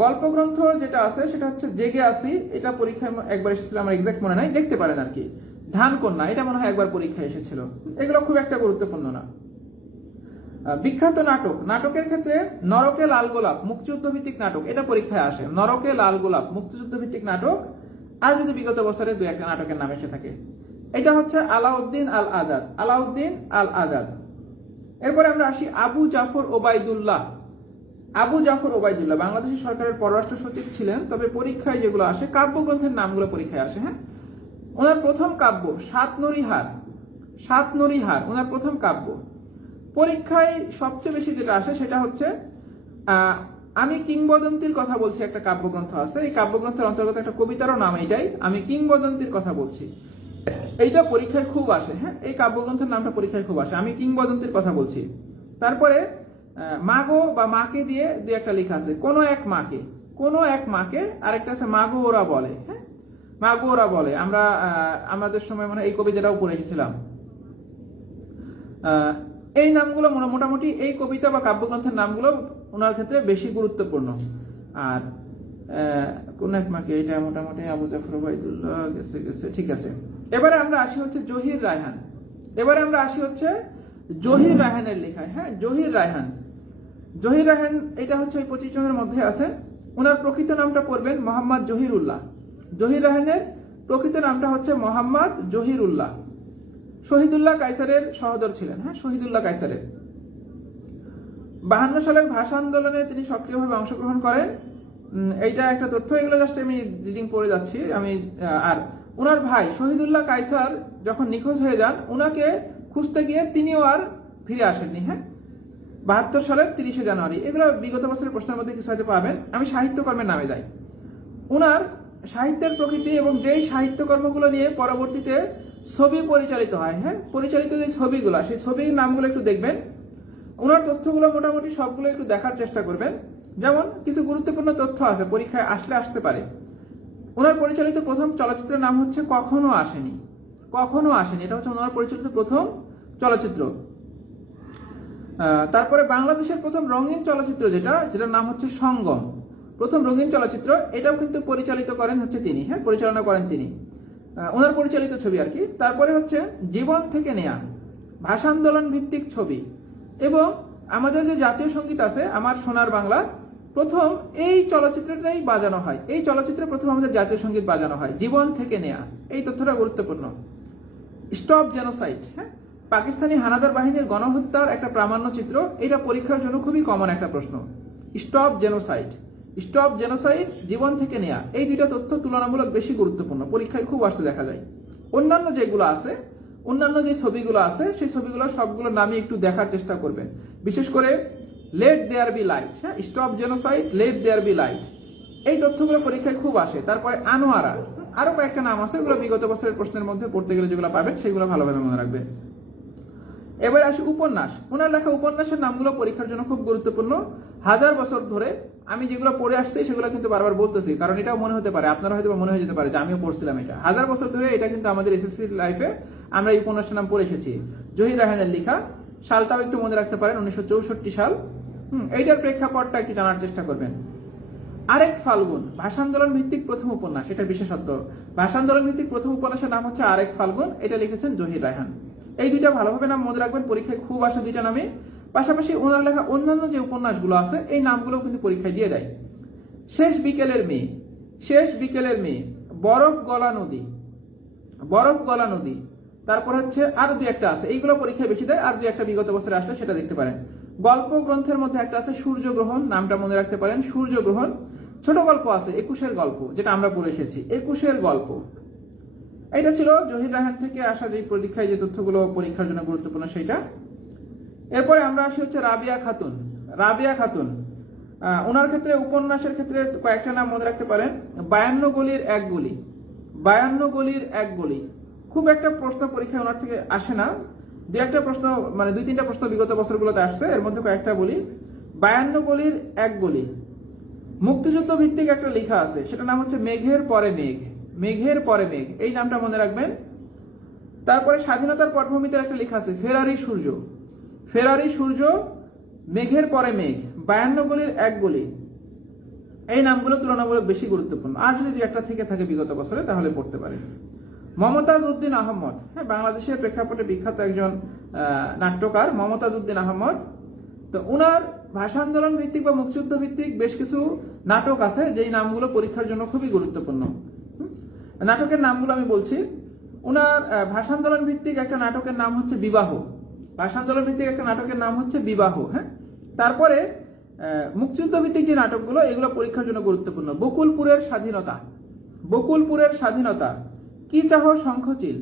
গল্পগ্রন্থ যেটা আছে সেটা হচ্ছে জেগে আসি, এটা পরীক্ষায় একবার এসেছিল, আমার এক্সাক্ট মনে নাই, দেখতে পারেন আর কি। ধান কন্যা, এটা মনে হয় একবার পরীক্ষায় এসেছিল। এগুলো খুব একটা গুরুত্বপূর্ণ না। বিখ্যাত নাটক, নাটকের ক্ষেত্রে নরকে লাল গোলাপ, মুক্তিযুদ্ধ ভিত্তিক নাটক, এটা পরীক্ষায় আসে, নরকে লাল গোলাপ, মুক্তিযুদ্ধ ভিত্তিক নাটক। আর যদি বিগত বছরে দু একটা নাটকের নাম এসে থাকে, এটা হচ্ছে আলাউদ্দিন আল আজাদ, আলাউদ্দিন আল আজাদ। এরপরে আমরা আসি আবু জাফর ওবায়দুল্লাহ। আবু জাফর ওবায়দুল্লাহ বাংলাদেশ সরকারের পররাষ্ট্র সচিব ছিলেন, তবে পরীক্ষায় যেগুলো আসে কাব্যগ্রন্থের নামগুলো পরীক্ষায় আসে। হ্যাঁ, ওনার প্রথম কাব্য সাতনরিহার, সাতনরিহার ওনার প্রথম কাব্য। পরীক্ষায় সবচেয়ে বেশি যেটা আসে সেটা হচ্ছে আমি কিংবদন্তির কথা বলছি, একটা কাব্যগ্রন্থ আছে, এই কাব্যগ্রন্থের অন্তর্গত একটা কবিতারও নাম এইটাই, আমি কিংবদন্তির কথা বলছি। এইটা পরীক্ষায় খুব আসে। হ্যাঁ, এই কাব্যগ্রন্থের নামটা পরীক্ষায় খুব আসে, আমি কিংবদন্তির কথা বলছি। তারপরে মাগো বা মাকে দিয়ে দু একটা লেখা আছে, কোনো এক মাকে, কোনো এক মাকে, আরেকটা আছে মাগো ওরা বলে। হ্যাঁ, মাগো ওরা বলে, আমরা আমাদের সময় মানে এই কবিতাটাও পড়ে এসেছিলাম। এই নামগুলো মোটামুটি এই কবিতা বা কাব্যগ্রন্থের নামগুলো ওনার ক্ষেত্রে বেশি গুরুত্বপূর্ণ। আর কোন এক মাকে, এটা মোটামুটি আবু জাফর ওবায়দুল্লাহ গেছে গেছে, ঠিক আছে। এবারে আমরা আসি হচ্ছে জহির রায়হান, এবারে আমরা আসি হচ্ছে জহির রায়হানের লেখায়। হ্যাঁ, জহির রায়হান, জহির রায়হান এটা হচ্ছে ওই 25 জনের মধ্যে আছে। ওনার প্রকৃত নামটা পড়বেন মোহাম্মদ জহিরুল্লাহ। জহির রায়হানের প্রকৃত নামটা হচ্ছে মোহাম্মদ জহিরুল্লাহ। শহীদুল্লাহ কায়সারের সহোদর ছিলেন। হ্যাঁ, শহীদুল্লাহ কায়সারের। 52 সালের ভাষা আন্দোলনে তিনি সক্রিয়ভাবে অংশগ্রহণ করেন, এইটা একটা তথ্য। এগুলো জাস্ট আমি রিডিং পড়ে যাচ্ছি আমি। আর ওনার ভাই শহীদুল্লাহ কায়সার যখন নিখোঁজ হয়ে যান, ওনাকে খুঁজতে গিয়ে তিনিও আর ফিরে আসেননি। হ্যাঁ, 72 সালের 30শে জানুয়ারি। এগুলো বিগত বছরের প্রশ্নের মধ্যে কিছু হয়তো পাবেন। আমি সাহিত্যকর্মের নামে যাই। ওনার সাহিত্যের প্রকৃতি এবং যেই সাহিত্যকর্মগুলো নিয়ে পরবর্তীতে ছবি পরিচালিত হয়, হ্যাঁ, পরিচালিত যে ছবিগুলো, সেই ছবির নামগুলো একটু দেখবেন। ওনার তথ্যগুলো মোটামুটি সবগুলো একটু দেখার চেষ্টা করবেন। যেমন কিছু গুরুত্বপূর্ণ তথ্য আছে, পরীক্ষায় আসতে পারে। ওনার পরিচালিত প্রথম চলচ্চিত্রের নাম হচ্ছে কখনো আসেনি, কখনো আসেনি। এটা হচ্ছে ওনার পরিচালিত প্রথম চলচ্চিত্র। তারপরে বাংলাদেশের প্রথম রঙিন চলচ্চিত্র যেটার নাম হচ্ছে সঙ্গম, প্রথম রঙিন চলচ্চিত্র, এটাও কিন্তু পরিচালিত করেন হচ্ছে তিনি, হ্যাঁ পরিচালনা করেন তিনি, ওনার পরিচালিত ছবি আর কি। তারপরে হচ্ছে জীবন থেকে নেয়া, ভাষান্দোলন ভিত্তিক ছবি। এবং আমাদের যে জাতীয় সঙ্গীত আছে আমার সোনার বাংলা, প্রথম এই চলচ্চিত্রটাই বাজানো হয়, এই চলচ্চিত্রে প্রথম আমাদের জাতীয় সঙ্গীত বাজানো হয়, জীবন থেকে নেয়া। এই তথ্যটা গুরুত্বপূর্ণ। স্টপ জেনোসাইড, হ্যাঁ পাকিস্তানি হানাদার বাহিনীর গণহত্যার একটা প্রামাণ্য চিত্র, এটা পরীক্ষার জন্য খুবই কমন একটা প্রশ্ন। স্টপ জেনোসাইড, স্টপ জেনোসাইড, জীবন থেকে নেয়া, এই দুইটা তথ্য তুলনামূলক বেশি গুরুত্বপূর্ণ, পরীক্ষায় খুব আসতে দেখা যায়। অন্যান্য যেগুলো আছে, অন্যান্য যে ছবিগুলো আছে সেই ছবিগুলো সবগুলোর নামই একটু দেখার চেষ্টা করবেন, বিশেষ করে লেট দেয়ার বি লাইট, হ্যাঁ stop genocide, let there be light, এই তথ্যগুলো পরীক্ষায় খুব আসে। তারপরে আনোয়ারা, আরো কয়েকটা নাম আছে, ওগুলো বিগত বছরের প্রশ্নের মধ্যে পড়তে গেলে যেগুলো পাবেন সেগুলো ভালোভাবে মনে রাখবেন। এবার আসি উপন্যাস, ওনার লেখা উপন্যাসের নামগুলো পরীক্ষার জন্য খুব গুরুত্বপূর্ণ। 1000 বছর ধরে আমি যেগুলো পড়ে আসছি সেগুলো কিন্তু বারবার বলতেছি, কারণ এটাও মনে হতে পারে, আপনারা হয়তো মনে হয়ে যেতে পারে যে আমিও পড়ছিলাম এটা। 1000 বছর ধরে এটা কিন্তু আমাদের এসএসসি লাইফে আমরা এই উপন্যাসের নাম পড়ে এসেছি। জহির রায়হানের লেখা, সালটাও একটু মনে রাখতে পারেন 1964 সাল। এইটার প্রেক্ষাপটটা একটু জানার চেষ্টা করবেন। আরেক ফাল্গুন, ভাষান্দোলন ভিত্তিক প্রথম উপন্যাস, এটা বিশেষত্ব। ভাষান্দোলন ভিত্তিক প্রথম উপন্যাসের নাম হচ্ছে আরেক ফাল্গুন, এটা লিখেছেন জহির রায়হান। এই দুইটা ভালোভাবে নাম মনে রাখবেন, পরীক্ষায় খুব আসে দুইটা নামে। পাশাপাশি ওনার লেখা অন্যান্য যে উপন্যাসগুলো আছে এই নামগুলো কিন্তু পরীক্ষায় দিয়ে দেয়। শেষ বিকেলের মেয়ে, শেষ বিকেলের মেয়ে, বরফ গলা নদী, বরফ গলা নদী। তারপর হচ্ছে আরো দুই একটা আছে, এইগুলো পরীক্ষায় বেশি দেয়, আর দুই একটা বিগত বছরে আসলে সেটা দেখতে পারেন। গল্প গ্রন্থের মধ্যে একটা আছে সূর্যগ্রহণ, নামটা মনে রাখতে পারেন, সূর্যগ্রহণ। ছোট গল্প আছে 21-এর গল্প, যেটা আমরা পড়ে এসেছি, 21-এর গল্প। এটা ছিল জহির রায়হান থেকে আসা যে পরীক্ষায় যে তথ্যগুলো পরীক্ষার জন্য গুরুত্বপূর্ণ সেইটা। এরপরে আমরা আসি হচ্ছে রাবিয়া খাতুন, রাবিয়া খাতুন। ওনার ক্ষেত্রে উপন্যাসের ক্ষেত্রে কয়েকটা নাম মনে রাখতে পারেন। 52 গলির এক গলি, 52 গলির এক গলি। খুব একটা প্রশ্ন পরীক্ষায় ওনার থেকে আসে না, দুই একটা প্রশ্ন মানে 2-3টা প্রশ্ন বিগত বছরগুলোতে আসছে, এর মধ্যে কয়েকটা বলি। 52 গলির এক গলি। মুক্তিযুদ্ধ ভিত্তিক একটা লেখা আছে, সেটা নাম হচ্ছে মেঘের পরে মেঘ, মেঘের পরে মেঘ, এই নামটা মনে রাখবেন। তারপরে স্বাধীনতার পটভূমিতে একটা লেখা আছে ফেরারি সূর্য, ফেরারি সূর্য, মেঘের পরে মেঘ, 52 গলির এক গলি। এই নামগুলো তুলনামূলক বেশি গুরুত্বপূর্ণ, আর যদি একটা থেকে থাকে বিগত বছরে তাহলে পড়তে পারেন। মমতাজ উদ্দিন আহমদ, হ্যাঁ বাংলাদেশের প্রেক্ষাপটে বিখ্যাত একজন নাট্যকার মমতাজ উদ্দিন আহমদ। তো উনার ভাষা আন্দোলন ভিত্তিক বা মুক্তিযুদ্ধ ভিত্তিক বেশ কিছু নাটক আছে যেই নামগুলো পরীক্ষার জন্য খুবই গুরুত্বপূর্ণ। নাটকের নামগুলো আমি বলছি। উনার ভাষা আন্দোলন ভিত্তিক একটা নাটকের নাম হচ্ছে বিবাহ, ভাষা আন্দোলন ভিত্তিক একটা নাটকের নাম হচ্ছে বিবাহ, হ্যাঁ। তারপরে মুক্তিযুদ্ধ ভিত্তিক যে নাটকগুলো এগুলো পরীক্ষার জন্য গুরুত্বপূর্ণ। বকুলপুরের স্বাধীনতা, বকুলপুরের স্বাধীনতা, কি চাহ শঙ্খচিল,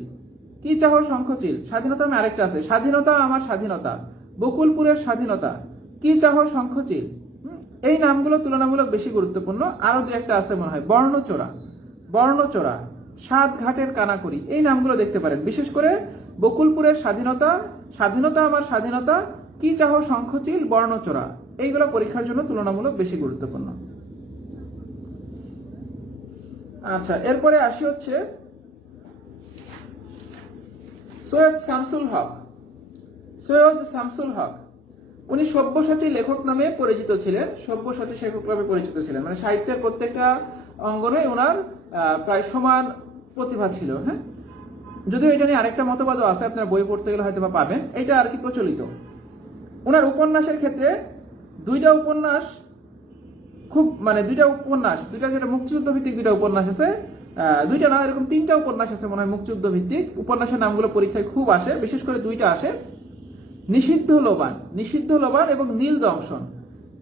কি চাহ শঙ্খচিল। স্বাধীনতা আমি আরেকটা আছে, স্বাধীনতা আমার স্বাধীনতা, বকুলপুরের স্বাধীনতা, কি চাহ শঙ্খচিল। এই নামগুলো তুলনামূলক বেশি গুরুত্বপূর্ণ। আরো দু একটা আছে মনে হয়, বর্ণচোরা, বর্ণচোরা, সাত ঘাটের কানাকড়ি, এই নামগুলো দেখতে পারেন। বিশেষ করে বকুলপুরের স্বাধীনতা, স্বাধীনতা আমার স্বাধীনতা, কি চাহ শঙ্খচিল, বর্ণচোরা, এইগুলো পরীক্ষার জন্য তুলনামূলক বেশি গুরুত্বপূর্ণ। আচ্ছা, এরপরে আসি হচ্ছে সৈয়দ শামসুল হক, সৈয়দ শামসুল হক। উনি সব্যসাচী লেখক নামে পরিচিত ছিলেন, সব্যসাচী লেখক নামে পরিচিত ছিলেন, মানে সাহিত্যের প্রত্যেকটা অঙ্গনে ওনার প্রায় সমান প্রতিভা ছিল, হ্যাঁ। যদিও এটা নিয়ে আরেকটা মতবাদও আছে, আপনার বই পড়তে গেলে হয়তো বা পাবেন, এটা আর কি প্রচলিত। ওনার উপন্যাসের ক্ষেত্রে দুইটা উপন্যাস খুব মানে দুইটা যেটা মুক্তিযুদ্ধ ভিত্তিক দুইটা উপন্যাস আছে, দুইটা না এরকম 3টা উপন্যাস আছে মনে হয় মুক্তিযুদ্ধ ভিত্তিক। উপন্যাসের নামগুলো পরীক্ষায় খুব আসে, বিশেষ করে দুইটা আসে, নিষিদ্ধ লোবান, নিষিদ্ধ লোবান এবং নীল দংশন,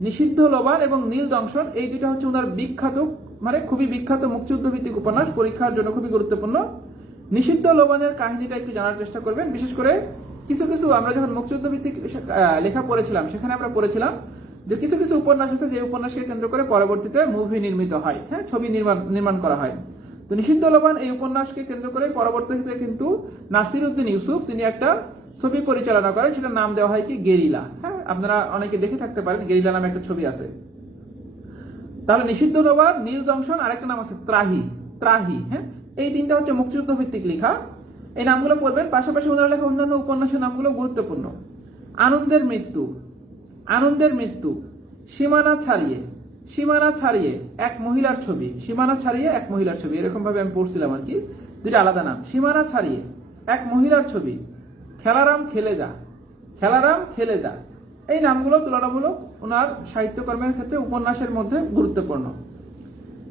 নিষিদ্ধ লোবান এবং নীল দংশন। এই দুইটা হচ্ছে ওনার বিখ্যাত মানে খুবই বিখ্যাত মুক্তিযুদ্ধ ভিত্তিক উপন্যাস, পরীক্ষার জন্য খুবই গুরুত্বপূর্ণ। নিষিদ্ধ লোবানের কাহিনীটা একটু জানার চেষ্টা করবেন। বিশেষ করে কিছু কিছু আমরা যখন মুক্তিযুদ্ধ ভিত্তিক লেখা পড়েছিলাম সেখানে আমরা পড়েছিলাম যে কিছু কিছু উপন্যাস আছে যে উপন্যাসকে কেন্দ্র করে পরবর্তীতে মুভি নির্মিত হয়, হ্যাঁ, ছবি নির্মাণ করা হয়। তো নিষিদ্ধ লোবান এই উপন্যাসকে কেন্দ্র করে পরবর্তীতে কিন্তু নাসির উদ্দিন ইউসুফ তিনি একটা ছবি পরিচালনা করেন, সেটার নাম দেওয়া হয় কি গেরিলা, হ্যাঁ, আপনারা অনেকে দেখে থাকতে পারেন, গেরিলা নামে একটা ছবি আছে। তাহলে নিষিদ্ধ লোবান, নীল দংশন, আরেকটা নাম আছে ত্রাহি, ত্রাহি, হ্যাঁ। এই তিনটা হচ্ছে মুক্তিযুদ্ধ ভিত্তিক লেখা। এই নামগুলো পড়বেন। পাশাপাশি ওনারা লেখা অন্যান্য উপন্যাসের নামগুলো গুরুত্বপূর্ণ। আনন্দের মৃত্যু, আনন্দের মৃত্যু, সীমানা ছাড়িয়ে, সীমানা ছাড়িয়ে এক মহিলার ছবি, সীমানা ছাড়িয়ে এক মহিলার ছবি, এরকম ভাবে আমি পড়ছিলাম আর কি, দুইটা আলাদা নাম। সীমানা ছাড়িয়ে এক মহিলার ছবি, খেলারাম খেলে যা, খেলারাম খেলে যা, এই নামগুলো তুলনামূলক ওনার সাহিত্যকর্মের ক্ষেত্রে উপন্যাসের মধ্যে গুরুত্বপূর্ণ।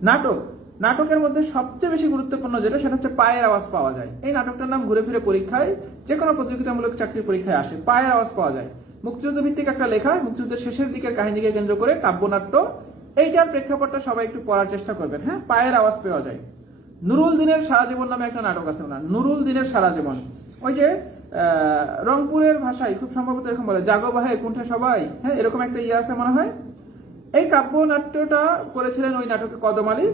নাটক, নাটকের মধ্যে সবচেয়ে বেশি গুরুত্বপূর্ণ যেটা সেটা হচ্ছে পায়ের আওয়াজ পাওয়া যায়। এই নাটকটার নাম ঘুরে ফিরে পরীক্ষায় যে কোনো প্রতিযোগিতামূলক চাকরির পরীক্ষায় আসে, পায়ের আওয়াজ পাওয়া যায়। মুক্তিযুদ্ধ ভিত্তিক একটা লেখা, মুক্তিযুদ্ধের শেষের দিকের কাহিনীকে কেন্দ্র করে কাব্যনাট্য, এইটার প্রেক্ষাপটটা সবাই একটু পড়ার চেষ্টা করবেন। হ্যাঁ, পায়ের আওয়াজ পাওয়া যায়। নুরুল দিনের সারা জীবন নামে একটা নাটক আছে ওনার, নুরুল দিনের সারা জীবন। ওই যে রংপুরের ভাষায় খুব সম্ভবত এরকম বলে, জাগো বাহে কুণ্ঠে সবাই, হ্যাঁ এরকম একটা ইয়ে আছে মনে হয়। এই কাব্যনাট্যটা করেছিলেন ওই নাটকে কদম আলী।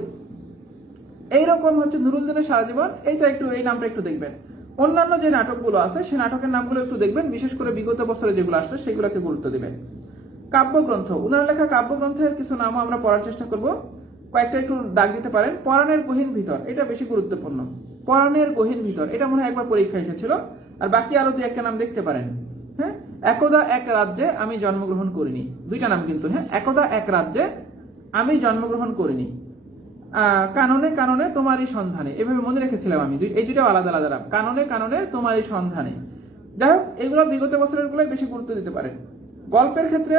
এইরকম হচ্ছে নুরুল দিনের সারা জীবন, এইটা একটু, এই নামটা একটু দেখবেন। অন্যান্য যে নাটকগুলো আছে সেই নাটকের নামগুলো একটু দেখবেন, বিশেষ করে বিগত বছরে যেগুলো আসছে সেগুলোকে গুরুত্ব দিবেন। কাব্যগ্রন্থ, ওনার লেখা কাব্যগ্রন্থের কিছু নামও আমরা পড়ার চেষ্টা করব, কয়েকটা একটু দাগ দিতে পারেন। পরাণের গহীন ভিতর, এটা বেশি গুরুত্বপূর্ণ। পরাণের গহীন ভিতর, এটা মনে হয় একবার পরীক্ষা এসেছিল। আর বাকি আরো দুই একটা নাম দেখতে পারেন। হ্যাঁ, একদা এক রাজ্যে আমি জন্মগ্রহণ করিনি, দুইটা নাম কিন্তু। হ্যাঁ, একদা এক রাজ্যে আমি জন্মগ্রহণ করিনি, কাননে কাননে তোমারই সন্ধানে, এভাবে মনে রেখেছিলাম আমি। এই দুইটাও আলাদা আলাদা নাম, কাননে কাননে তোমারই সন্ধানে। যাই হোক, এগুলো বিগত বছরের গুলোই বেশি গুরুত্ব দিতে পারেন। গল্পের ক্ষেত্রে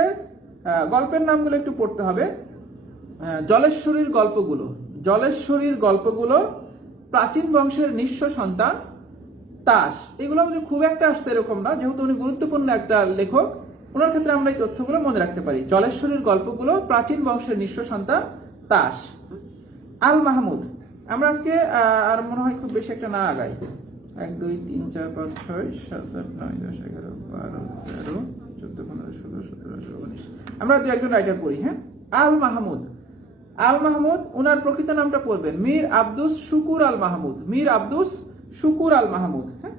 গল্পের নামগুলো একটু পড়তে হবে। জলেশ্বরীর গল্পগুলো, জলেশ্বরীর গল্পগুলো, প্রাচীন বংশের নিঃস্ব সন্তান, তাস, এগুলো খুব একটা আসছে এরকম না, যেহেতু উনি গুরুত্বপূর্ণ একটা লেখক, ওনার ক্ষেত্রে আমরা এই তথ্যগুলো মনে রাখতে পারি। জলেশ্বরীর গল্পগুলো, প্রাচীন বংশের নিঃস্ব সন্তান, তাস। আল মাহমুদ, আমরা আজকে আর মনে হয় খুব বেশি একটা না আগাই। 1 2 3 4 5 6 7 8 9 10 11 12 13 14 15 16 17 18 19, আমরা দু একজন রাইটার পড়ি। হ্যাঁ, আল মাহমুদ, আল মাহমুদ, ওনার প্রকৃত নামটা পড়বেন মীর আব্দুস শুকুর আল মাহমুদ, মীর আব্দুস শুকুর আল মাহমুদ। হ্যাঁ,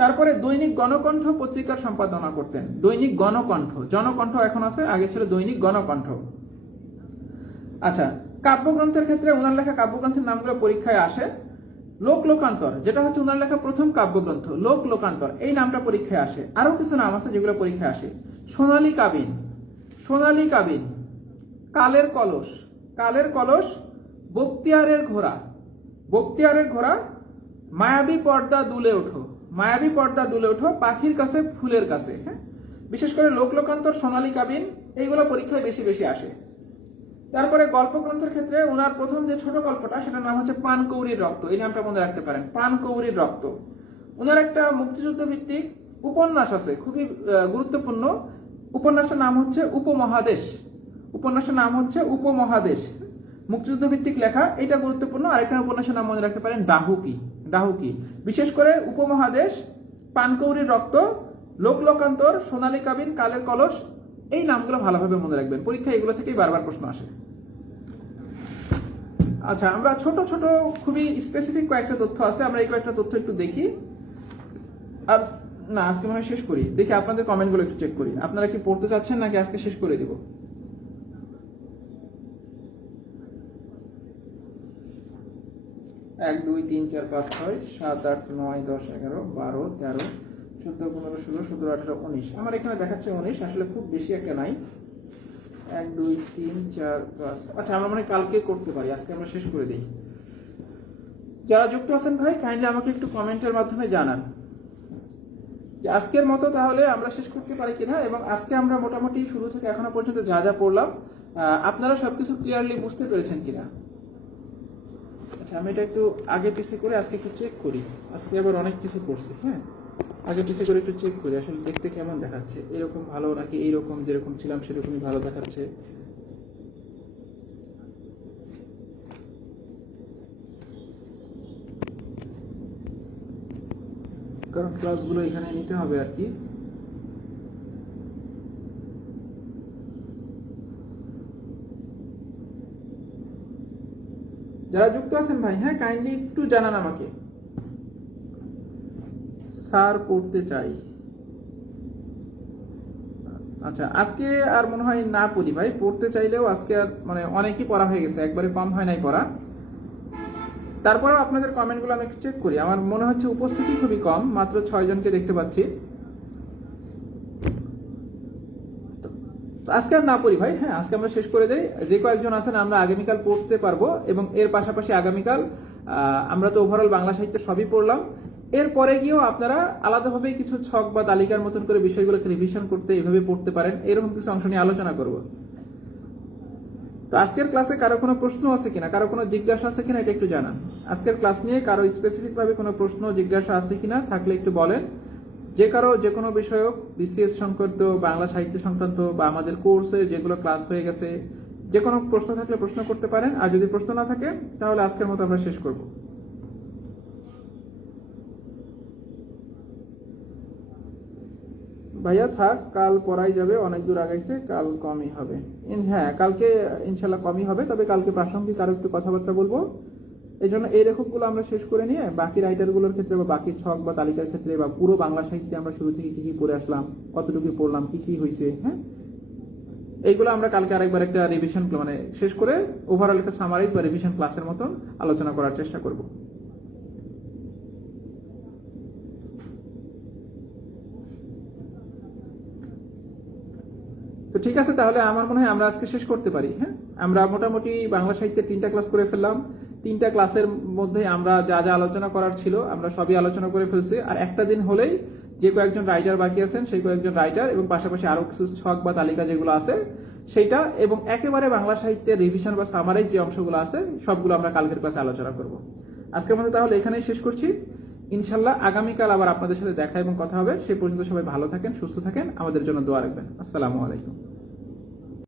তারপরে দৈনিক গণকণ্ঠ পত্রিকার সম্পাদনা করতেন। দৈনিক গণকণ্ঠ, জনকণ্ঠ এখন আছে, আগে ছিল দৈনিক গণকণ্ঠ। আচ্ছা, কাব্যগ্রন্থের ক্ষেত্রে ওনার লেখা কাব্যগ্রন্থের নামগুলো পরীক্ষায় আসে। লোক লোকান্তর, যেটা হচ্ছে ওনার লেখা প্রথম কাব্যগ্রন্থ, লোক লোকান্তর, এই নামটা পরীক্ষায় আসে। আরো কিছু নাম আছে যেগুলো পরীক্ষায় আসে। সোনালী কাবিন, সোনালী কাবিন, কালের কলস, কালের কলস, বক্তিয়ারের ঘোড়া, বক্তিয়ারের ঘোড়া, মায়াবী পর্দা দুলে ওঠো, মায়াবী পর্দা দুলে ওঠো, পাখির কাছে ফুলের কাছে। হ্যাঁ, বিশেষ করে লোক লোকান্তর, সোনালী কাবিন, এইগুলো পরীক্ষায় বেশি বেশি আসে। তারপরে গল্পগ্রন্থের ক্ষেত্রে ওনার প্রথম যে ছোট গল্পটা সেটার নাম হচ্ছে পানকৌড়ির রক্ত, এই নামটা মনে রাখতে পারেন, পানকৌড়ির রক্ত। ওনার একটা মুক্তিযুদ্ধ ভিত্তিক উপন্যাস আছে, খুবই গুরুত্বপূর্ণ। উপন্যাসের নাম হচ্ছে উপমহাদেশ, উপন্যাসের নাম হচ্ছে উপমহাদেশ, মুক্তিযুদ্ধ ভিত্তিক লেখা, এটা গুরুত্বপূর্ণ। আরেকটা উপন্যাসের নাম মনে রাখতে পারেন ডাহুকি, ডাহুকি। বিশেষ করে উপমহাদেশ, পানকৌড়ির রক্ত, লোক লোকান্তর, সোনালী কাবিন, কালের কলস, এই নামগুলো ভালোভাবে মনে রাখবেন, পরীক্ষায় এগুলো থেকেই বারবার প্রশ্ন আসে। আচ্ছা, আমরা ছোট ছোট খুবই স্পেসিফিক কয়েকটা তথ্য আছে, আমরা এই কয়েকটা তথ্য একটু দেখি। আর না, আজকে মনে হয় শেষ করি, দেখি আপনাদের কমেন্টগুলো একটু চেক করি। আপনারা কি পড়তে চাচ্ছেন নাকি আজকে শেষ করে দিব? এক 2 3 4 5 6 7 8 9 10 11 12 13 14 15 16 17 18 19, আমার এখানে দেখাচ্ছে 19, আসলে খুব বেশি একটা নাই। 1 2 3 4 5, আচ্ছা আমরা মনে হয় কালকে করতে পারি, আজকে আমরা শেষ করে দিই। যারা যুক্ত আছেন ভাই, কাইন্ডলি আমাকে একটু কমেন্টের মাধ্যমে জানান যে আজকের মতো তাহলে আমরা শেষ করতে পারি কিনা, এবং আজকে আমরা মোটামুটি শুরু থেকে এখনো পর্যন্ত যা যা পড়লাম আপনারা সবকিছু ক্লিয়ারলি বুঝতে পেরেছেন কিনা। আচ্ছা, আমি এটা একটু আগে পিছিয়ে করে আজকে একটু চেক করি, আজকে আবার অনেক কিছু পড়ছি। হ্যাঁ, আগে পিছিয়ে করে একটু চেক করি আসলে দেখতে কেমন দেখাচ্ছে, এরকম ভালো নাকি এইরকম যেরকম ছিলাম সেরকমই ভালো দেখাচ্ছে। কারণ ক্লাসগুলো এখানে নিতে হবে আর কি। যারা যুক্ত আছেন ভাই, হ্যাঁ কাইন্ডলি একটু জানান আমাকে। স্যার পড়তে চাই। আচ্ছা, আজকে আর মনে হয় না পড়ি ভাই, পড়তে চাইলেও আজকে আর মানে অনেকই পড়া হয়ে গেছে, একবারে কম হয় নাই পড়া। তারপরেও আপনাদের কমেন্টগুলো আমি একটু চেক করি। আমার মনে হচ্ছে উপস্থিতি খুবই কম, মাত্র 6 জনকে দেখতে পাচ্ছি। তো আজকে আর না পড়ি ভাই, হ্যাঁ আজকে আমরা শেষ করে দেই। যে কয়েকজন আছেন আমরা আগামীকাল পড়তে পারবো, এবং এর পাশাপাশি আগামীকাল আমরা তো ওভারঅল বাংলা সাহিত্যের সবই পড়লাম। এরপরে গিয়েও আপনারা আলাদাভাবে কিছু ছক বা তালিকার মতন করে বিষয়গুলোকে রিভিশন করতে এভাবে পড়তে পারেন, এরকম কিছু অংশ নিয়ে আলোচনা করব। তো আজকের ক্লাসে কারো কোনো প্রশ্ন আছে কিনা, কারো কোনো জিজ্ঞাসা আছে কিনা এটা একটু জানান। আজকের ক্লাস নিয়ে কারো স্পেসিফিক ভাবে কোনো প্রশ্ন জিজ্ঞাসা আছে কিনা থাকলে একটু বলেন। যে কারো যে কোনো বিষয়ক, বিসিএস সংক্রান্ত, বাংলা সাহিত্য সংক্রান্ত বা আমাদের কোর্সে যেগুলো ক্লাস হয়ে গেছে, যে কোনো প্রশ্ন থাকলে প্রশ্ন করতে পারেন। আর যদি প্রশ্ন না থাকে তাহলে আজকের মতো আমরা শেষ করব। ভাইয়া থাক, কাল পড়াই যাবে, অনেক দূর আগাইছে, কাল কমই হবে। হ্যাঁ কালকে ইনশাল্লাহ কমই হবে, তবে কালকে প্রাসঙ্গিক আরো একটু কথাবার্তা বলবো। এই জন্য এই লেখকগুলো আমরা শেষ করে নিয়ে বাকি রাইটারগুলোর ক্ষেত্রে বা বাকি ছক বা তালিকার ক্ষেত্রে বা পুরো বাংলা সাহিত্যে আমরা শুরু থেকে কি কি পড়ে আসলাম, কতটুকু পড়লাম, কি কি হয়েছে, হ্যাঁ এইগুলো আমরা কালকে আরেকবার একটা রিভিশন মানে শেষ করে ওভারঅল একটা সামারাইজ বা রিভিশন ক্লাসের মতন আলোচনা করার চেষ্টা করব। তো ঠিক আছে, তাহলে আমার মনে হয় আমরা আজকে শেষ করতে পারি। হ্যাঁ আমরা মোটামুটি বাংলা সাহিত্যের 3টা ক্লাস করে ফেললাম। 3টা ক্লাসের মধ্যে আমরা যা যা আলোচনা করার ছিল আমরা সবই আলোচনা করে ফেলছি। আর একটা দিন হলেই যে কয়েকজন রাইটার বাকি আছেন সেই কয়েকজন রাইটার এবং পাশাপাশি আরো কিছু ছক বা তালিকা যেগুলো আছে সেইটা, এবং একেবারে বাংলা সাহিত্যের রিভিশন বা সামারাইজ যে অংশগুলো আছে সবগুলো আমরা কালকের ক্লাসে আলোচনা করব। আজকের মধ্যে তাহলে এখানেই শেষ করছি। ইনশাল্লাহ আগামীকাল আবার আপনাদের সাথে দেখা এবং কথা হবে। সেই পর্যন্ত সবাই ভালো থাকেন, সুস্থ থাকেন, আমাদের জন্য দোয়া রাখবেন। আসসালামু আলাইকুম।